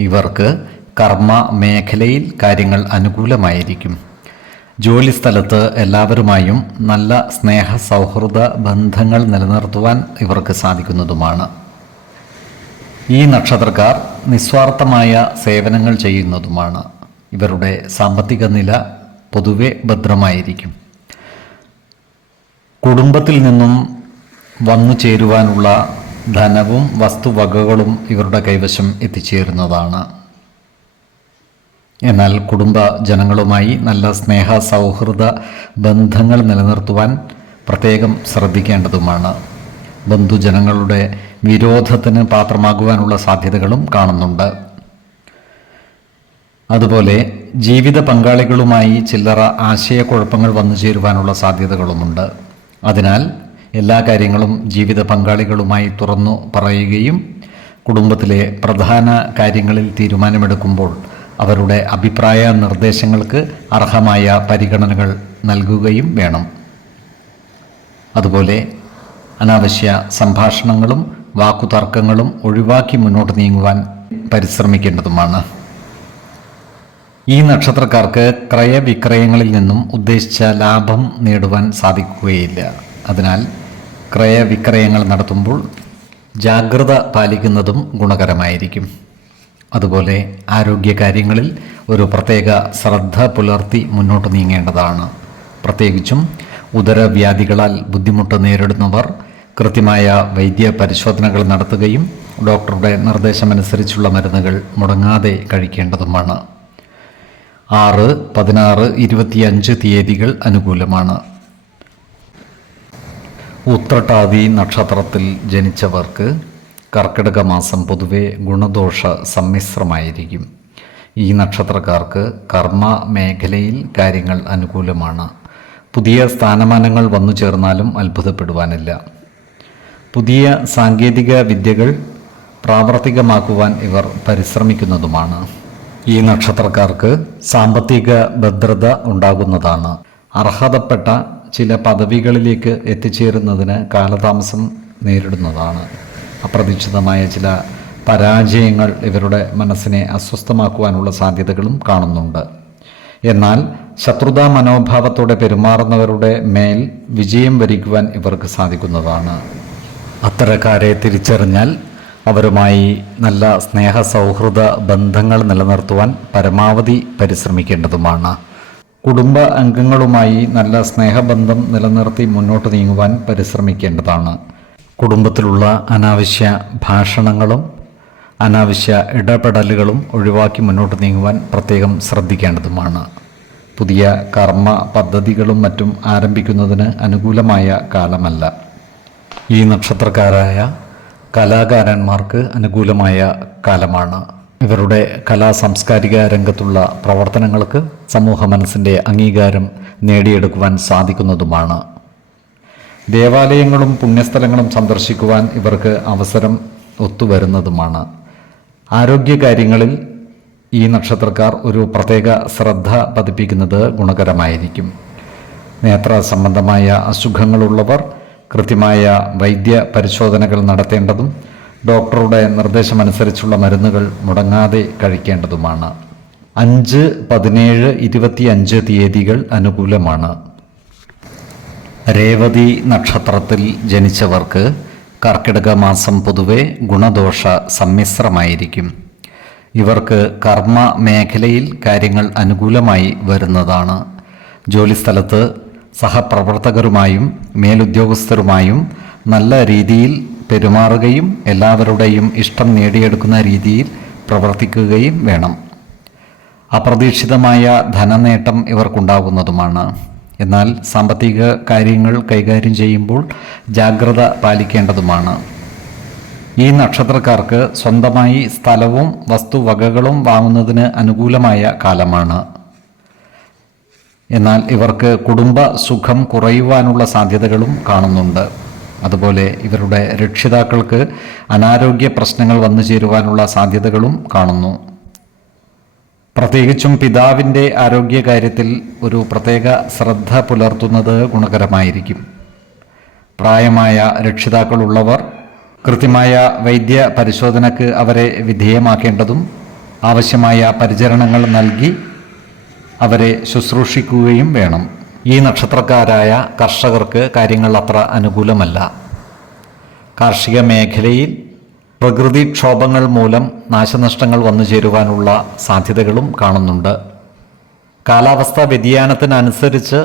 ഇവർക്ക് കർമ്മ മേഖലയിൽ കാര്യങ്ങൾ അനുകൂലമായിരിക്കും. ജോലിസ്ഥലത്ത് എല്ലാവരുമായും നല്ല സ്നേഹ സൗഹൃദ ബന്ധങ്ങൾ നിലനിർത്തുവാൻ ഇവർക്ക് സാധിക്കുന്നതുമാണ്. ഈ നക്ഷത്രക്കാർ നിസ്വാർത്ഥമായ സേവനങ്ങൾ ചെയ്യുന്നതുമാണ്. ഇവരുടെ സാമ്പത്തിക നില പൊതുവെ ഭദ്രമായിരിക്കും. കുടുംബത്തിൽ നിന്നും വന്നു ചേരുവാനുള്ള ധനവും വസ്തുവകകളും ഇവരുടെ കൈവശം എത്തിച്ചേരുന്നതാണ്. എന്നാൽ കുടുംബ ജനങ്ങളുമായി നല്ല സ്നേഹ സൗഹൃദ ബന്ധങ്ങൾ നിലനിർത്തുവാൻ പ്രത്യേകം ശ്രദ്ധിക്കേണ്ടതുമാണ്. ബന്ധുജനങ്ങളുടെ വിരോധത്തിന് പാത്രമാകുവാനുള്ള സാധ്യതകളും കാണുന്നുണ്ട്. അതുപോലെ ജീവിത പങ്കാളികളുമായി ചില്ലറ ആശയക്കുഴപ്പങ്ങൾ വന്നു ചേരുവാനുള്ള സാധ്യതകളുമുണ്ട്. അതിനാൽ എല്ലാ കാര്യങ്ങളും ജീവിത പങ്കാളികളുമായി തുറന്നു പറയുകയും കുടുംബത്തിലെ പ്രധാന കാര്യങ്ങളിൽ തീരുമാനമെടുക്കുമ്പോൾ അവരുടെ അഭിപ്രായ നിർദ്ദേശങ്ങൾക്ക് അർഹമായ പരിഗണനകൾ നൽകുകയും വേണം. അതുപോലെ അനാവശ്യ സംഭാഷണങ്ങളും വാക്കുതർക്കങ്ങളും ഒഴിവാക്കി മുന്നോട്ട് നീങ്ങുവാൻ പരിശ്രമിക്കേണ്ടതുമാണ്. ഈ നക്ഷത്രക്കാർക്ക് ക്രയവിക്രയങ്ങളിൽ നിന്നും ഉദ്ദേശിച്ച ലാഭം നേടുവാൻ സാധിക്കുകയില്ല. അതിനാൽ ക്രയവിക്രയങ്ങൾ നടത്തുമ്പോൾ ജാഗ്രത പാലിക്കുന്നതും ഗുണകരമായിരിക്കും. അതുപോലെ ആരോഗ്യകാര്യങ്ങളിൽ ഒരു പ്രത്യേക ശ്രദ്ധ പുലർത്തി മുന്നോട്ട് നീങ്ങേണ്ടതാണ്. പ്രത്യേകിച്ചും ഉദരവ്യാധികളാൽ ബുദ്ധിമുട്ട് നേരിടുന്നവർ കൃത്യമായ വൈദ്യ പരിശോധനകൾ നടത്തുകയും ഡോക്ടറുടെ നിർദ്ദേശമനുസരിച്ചുള്ള മരുന്നുകൾ മുടങ്ങാതെ കഴിക്കേണ്ടതുമാണ്. 6, 16, 25 തീയതികൾ അനുകൂലമാണ്. ഉത്രട്ടാതി നക്ഷത്രത്തിൽ ജനിച്ചവർക്ക് കർക്കിടക മാസം പൊതുവെ ഗുണദോഷ സമ്മിശ്രമായിരിക്കും. ഈ നക്ഷത്രക്കാർക്ക് കർമ്മ മേഖലയിൽ കാര്യങ്ങൾ അനുകൂലമാണ്. പുതിയ സ്ഥാനമാനങ്ങൾ വന്നു ചേർന്നാലും അത്ഭുതപ്പെടുവാനില്ല. പുതിയ സാങ്കേതിക വിദ്യകൾ പ്രാവർത്തികമാക്കുവാൻ ഇവർ പരിശ്രമിക്കുന്നതുമാണ്. ഈ നക്ഷത്രക്കാർക്ക് സാമ്പത്തിക ഭദ്രത ഉണ്ടാകുന്നതാണ്. അർഹതപ്പെട്ട ചില പദവികളിലേക്ക് എത്തിച്ചേരുന്നതിന് കാലതാമസം നേരിടുന്നതാണ്. അപ്രതീക്ഷിതമായ ചില പരാജയങ്ങൾ ഇവരുടെ മനസ്സിനെ അസ്വസ്ഥമാക്കുവാനുള്ള സാധ്യതകളും കാണുന്നുണ്ട്. എന്നാൽ ശത്രുതാ മനോഭാവത്തോടെ പെരുമാറുന്നവരുടെ മേൽ വിജയം വരിക്കുവാൻ ഇവർക്ക് സാധിക്കുന്നതാണ്. അത്തരക്കാരെ തിരിച്ചറിഞ്ഞാൽ അവരുമായി നല്ല സ്നേഹ സൗഹൃദ ബന്ധങ്ങൾ നിലനിർത്തുവാൻ പരമാവധി പരിശ്രമിക്കേണ്ടതുമാണ്. കുടുംബ അംഗങ്ങളുമായി നല്ല സ്നേഹബന്ധം നിലനിർത്തി മുന്നോട്ട് നീങ്ങുവാൻ പരിശ്രമിക്കേണ്ടതാണ്. കുടുംബത്തിലുള്ള അനാവശ്യ ഭാഷണങ്ങളും അനാവശ്യ ഇടപെടലുകളും ഒഴിവാക്കി മുന്നോട്ട് നീങ്ങുവാൻ പ്രത്യേകം ശ്രദ്ധിക്കേണ്ടതുമാണ്. പുതിയ കർമ്മ പദ്ധതികളും മറ്റും ആരംഭിക്കുന്നതിന് അനുകൂലമായ കാലമല്ല. ഈ നക്ഷത്രക്കാരായ കലാകാരന്മാർക്ക് അനുകൂലമായ കാലമാണ്. ഇവരുടെ കലാ സാംസ്കാരിക രംഗത്തുള്ള പ്രവർത്തനങ്ങൾക്ക് സമൂഹ മനസ്സിൻ്റെ അംഗീകാരം നേടിയെടുക്കുവാൻ സാധിക്കുന്നതുമാണ്. ദേവാലയങ്ങളും പുണ്യസ്ഥലങ്ങളും സന്ദർശിക്കുവാൻ ഇവർക്ക് അവസരം ഒത്തുവരുന്നതുമാണ്. ആരോഗ്യകാര്യങ്ങളിൽ ഈ നക്ഷത്രക്കാർ ഒരു പ്രത്യേക ശ്രദ്ധ പതിപ്പിക്കുന്നത് ഗുണകരമായിരിക്കും. നേത്ര സംബന്ധമായ അസുഖങ്ങളുള്ളവർ കൃത്യമായ വൈദ്യ പരിശോധനകൾ നടത്തേണ്ടതും ഡോക്ടറുടെ നിർദ്ദേശമനുസരിച്ചുള്ള മരുന്നുകൾ മുടങ്ങാതെ കഴിക്കേണ്ടതുമാണ്. 5, 17, 25 തീയതികൾ അനുകൂലമാണ്. രേവതി നക്ഷത്രത്തിൽ ജനിച്ചവർക്ക് കർക്കിടക മാസം പൊതുവെ ഗുണദോഷ സമ്മിശ്രമായിരിക്കും. ഇവർക്ക് കർമ്മ മേഖലയിൽ കാര്യങ്ങൾ അനുകൂലമായി വരുന്നതാണ്. ജോലിസ്ഥലത്ത് സഹപ്രവർത്തകരുമായും മേലുദ്യോഗസ്ഥരുമായും നല്ല രീതിയിൽ പെരുമാറുകയും എല്ലാവരുടെയും ഇഷ്ടം നേടിയെടുക്കുന്ന രീതിയിൽ പ്രവർത്തിക്കുകയും വേണം. അപ്രതീക്ഷിതമായ ധനനേട്ടം ഇവർക്കുണ്ടാകുന്നതുമാണ്. എന്നാൽ സാമ്പത്തിക കാര്യങ്ങൾ കൈകാര്യം ചെയ്യുമ്പോൾ ജാഗ്രത പാലിക്കേണ്ടതുമാണ്. ഈ നക്ഷത്രക്കാർക്ക് സ്വന്തമായി സ്ഥലവും വസ്തുവകകളും വാങ്ങുന്നതിന് അനുകൂലമായ കാലമാണ്. എന്നാൽ ഇവർക്ക് കുടുംബ സുഖം കുറയുവാനുള്ള സാധ്യതകളും കാണുന്നുണ്ട്. അതുപോലെ ഇവരുടെ രക്ഷിതാക്കൾക്ക് അനാരോഗ്യ പ്രശ്നങ്ങൾ വന്നു ചേരുവാനുള്ള സാധ്യതകളും കാണുന്നു. പ്രത്യേകിച്ചും പിതാവിൻ്റെ ആരോഗ്യകാര്യത്തിൽ ഒരു പ്രത്യേക ശ്രദ്ധ പുലർത്തുന്നത് ഗുണകരമായിരിക്കും. പ്രായമായ രക്ഷിതാക്കളുള്ളവർ കൃത്യമായ വൈദ്യ പരിശോധനയ്ക്ക് അവരെ വിധേയമാക്കേണ്ടതും ആവശ്യമായ പരിചരണങ്ങൾ നൽകി അവരെ ശുശ്രൂഷിക്കുകയും വേണം. ഈ നക്ഷത്രക്കാരായ കർഷകർക്ക് കാര്യങ്ങൾ അത്ര അനുകൂലമല്ല. കാർഷിക മേഖലയിൽ പ്രകൃതിക്ഷോഭങ്ങൾ മൂലം നാശനഷ്ടങ്ങൾ വന്നു ചേരുവാനുള്ള സാധ്യതകളും കാണുന്നുണ്ട്. കാലാവസ്ഥാ വ്യതിയാനത്തിനനുസരിച്ച്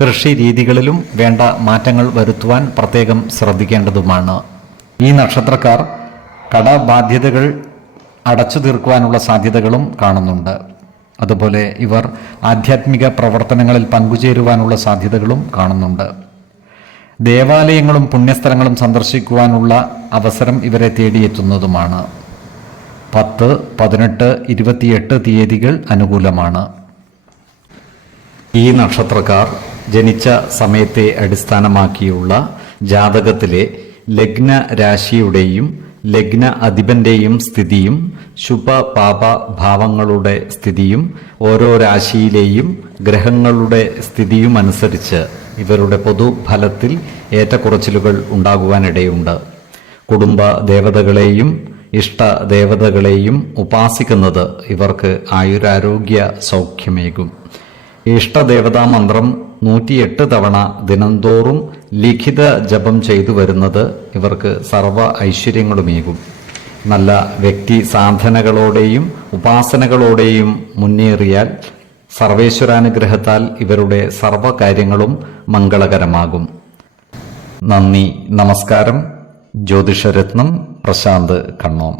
കൃഷി രീതികളിലും വേണ്ട മാറ്റങ്ങൾ വരുത്തുവാൻ പ്രത്യേകം ശ്രദ്ധിക്കേണ്ടതുമാണ്. ഈ നക്ഷത്രക്കാർ കടബാധ്യതകൾ അടച്ചു തീർക്കുവാനുള്ള സാധ്യതകളും കാണുന്നുണ്ട്. അതുപോലെ ഇവർ ആധ്യാത്മിക പ്രവർത്തനങ്ങളിൽ പങ്കുചേരുവാനുള്ള സാധ്യതകളും കാണുന്നുണ്ട്. ദേവാലയങ്ങളും പുണ്യസ്ഥലങ്ങളും സന്ദർശിക്കുവാനുള്ള അവസരം ഇവരെ തേടിയെത്തുന്നതുമാണ്. 10, 18, 28 തീയതികൾ അനുകൂലമാണ്. ഈ നക്ഷത്രക്കാർ ജനിച്ച സമയത്തെ അടിസ്ഥാനമാക്കിയുള്ള ജാതകത്തിലെ ലഗ്ന രാശിയുടെയും ലഗ്ന അധിപന്റെയും സ്ഥിതിയും ശുഭ പാപ ഭാവങ്ങളുടെ സ്ഥിതിയും ഓരോ രാശിയിലെയും ഗ്രഹങ്ങളുടെ സ്ഥിതിയും അനുസരിച്ച് ഇവരുടെ പൊതുഫലത്തിൽ ഏറ്റക്കുറച്ചിലുകൾ ഉണ്ടാകുവാനിടയുണ്ട്. കുടുംബ ദേവതകളെയും ഇഷ്ടദേവതകളെയും ഉപാസിക്കുന്നത് ഇവർക്ക് ആയുരാരോഗ്യ സൗഖ്യമേകും. ഇഷ്ടദേവതാ മന്ത്രം 108 തവണ ദിനംതോറും ലിഖിത ജപം ചെയ്തു വരുന്നത് ഇവർക്ക് സർവ്വ ഐശ്വര്യങ്ങളുമേകും. നല്ല വ്യക്തി സാധനകളോടെയും ഉപാസനകളോടെയും മുന്നേറിയാൽ സർവേശ്വരാനുഗ്രഹത്താൽ ഇവരുടെ സർവ്വകാര്യങ്ങളും മംഗളകരമാകും. നന്ദി, നമസ്കാരം. ജ്യോതിഷരത്നം പ്രശാന്ത് കണ്ണോം.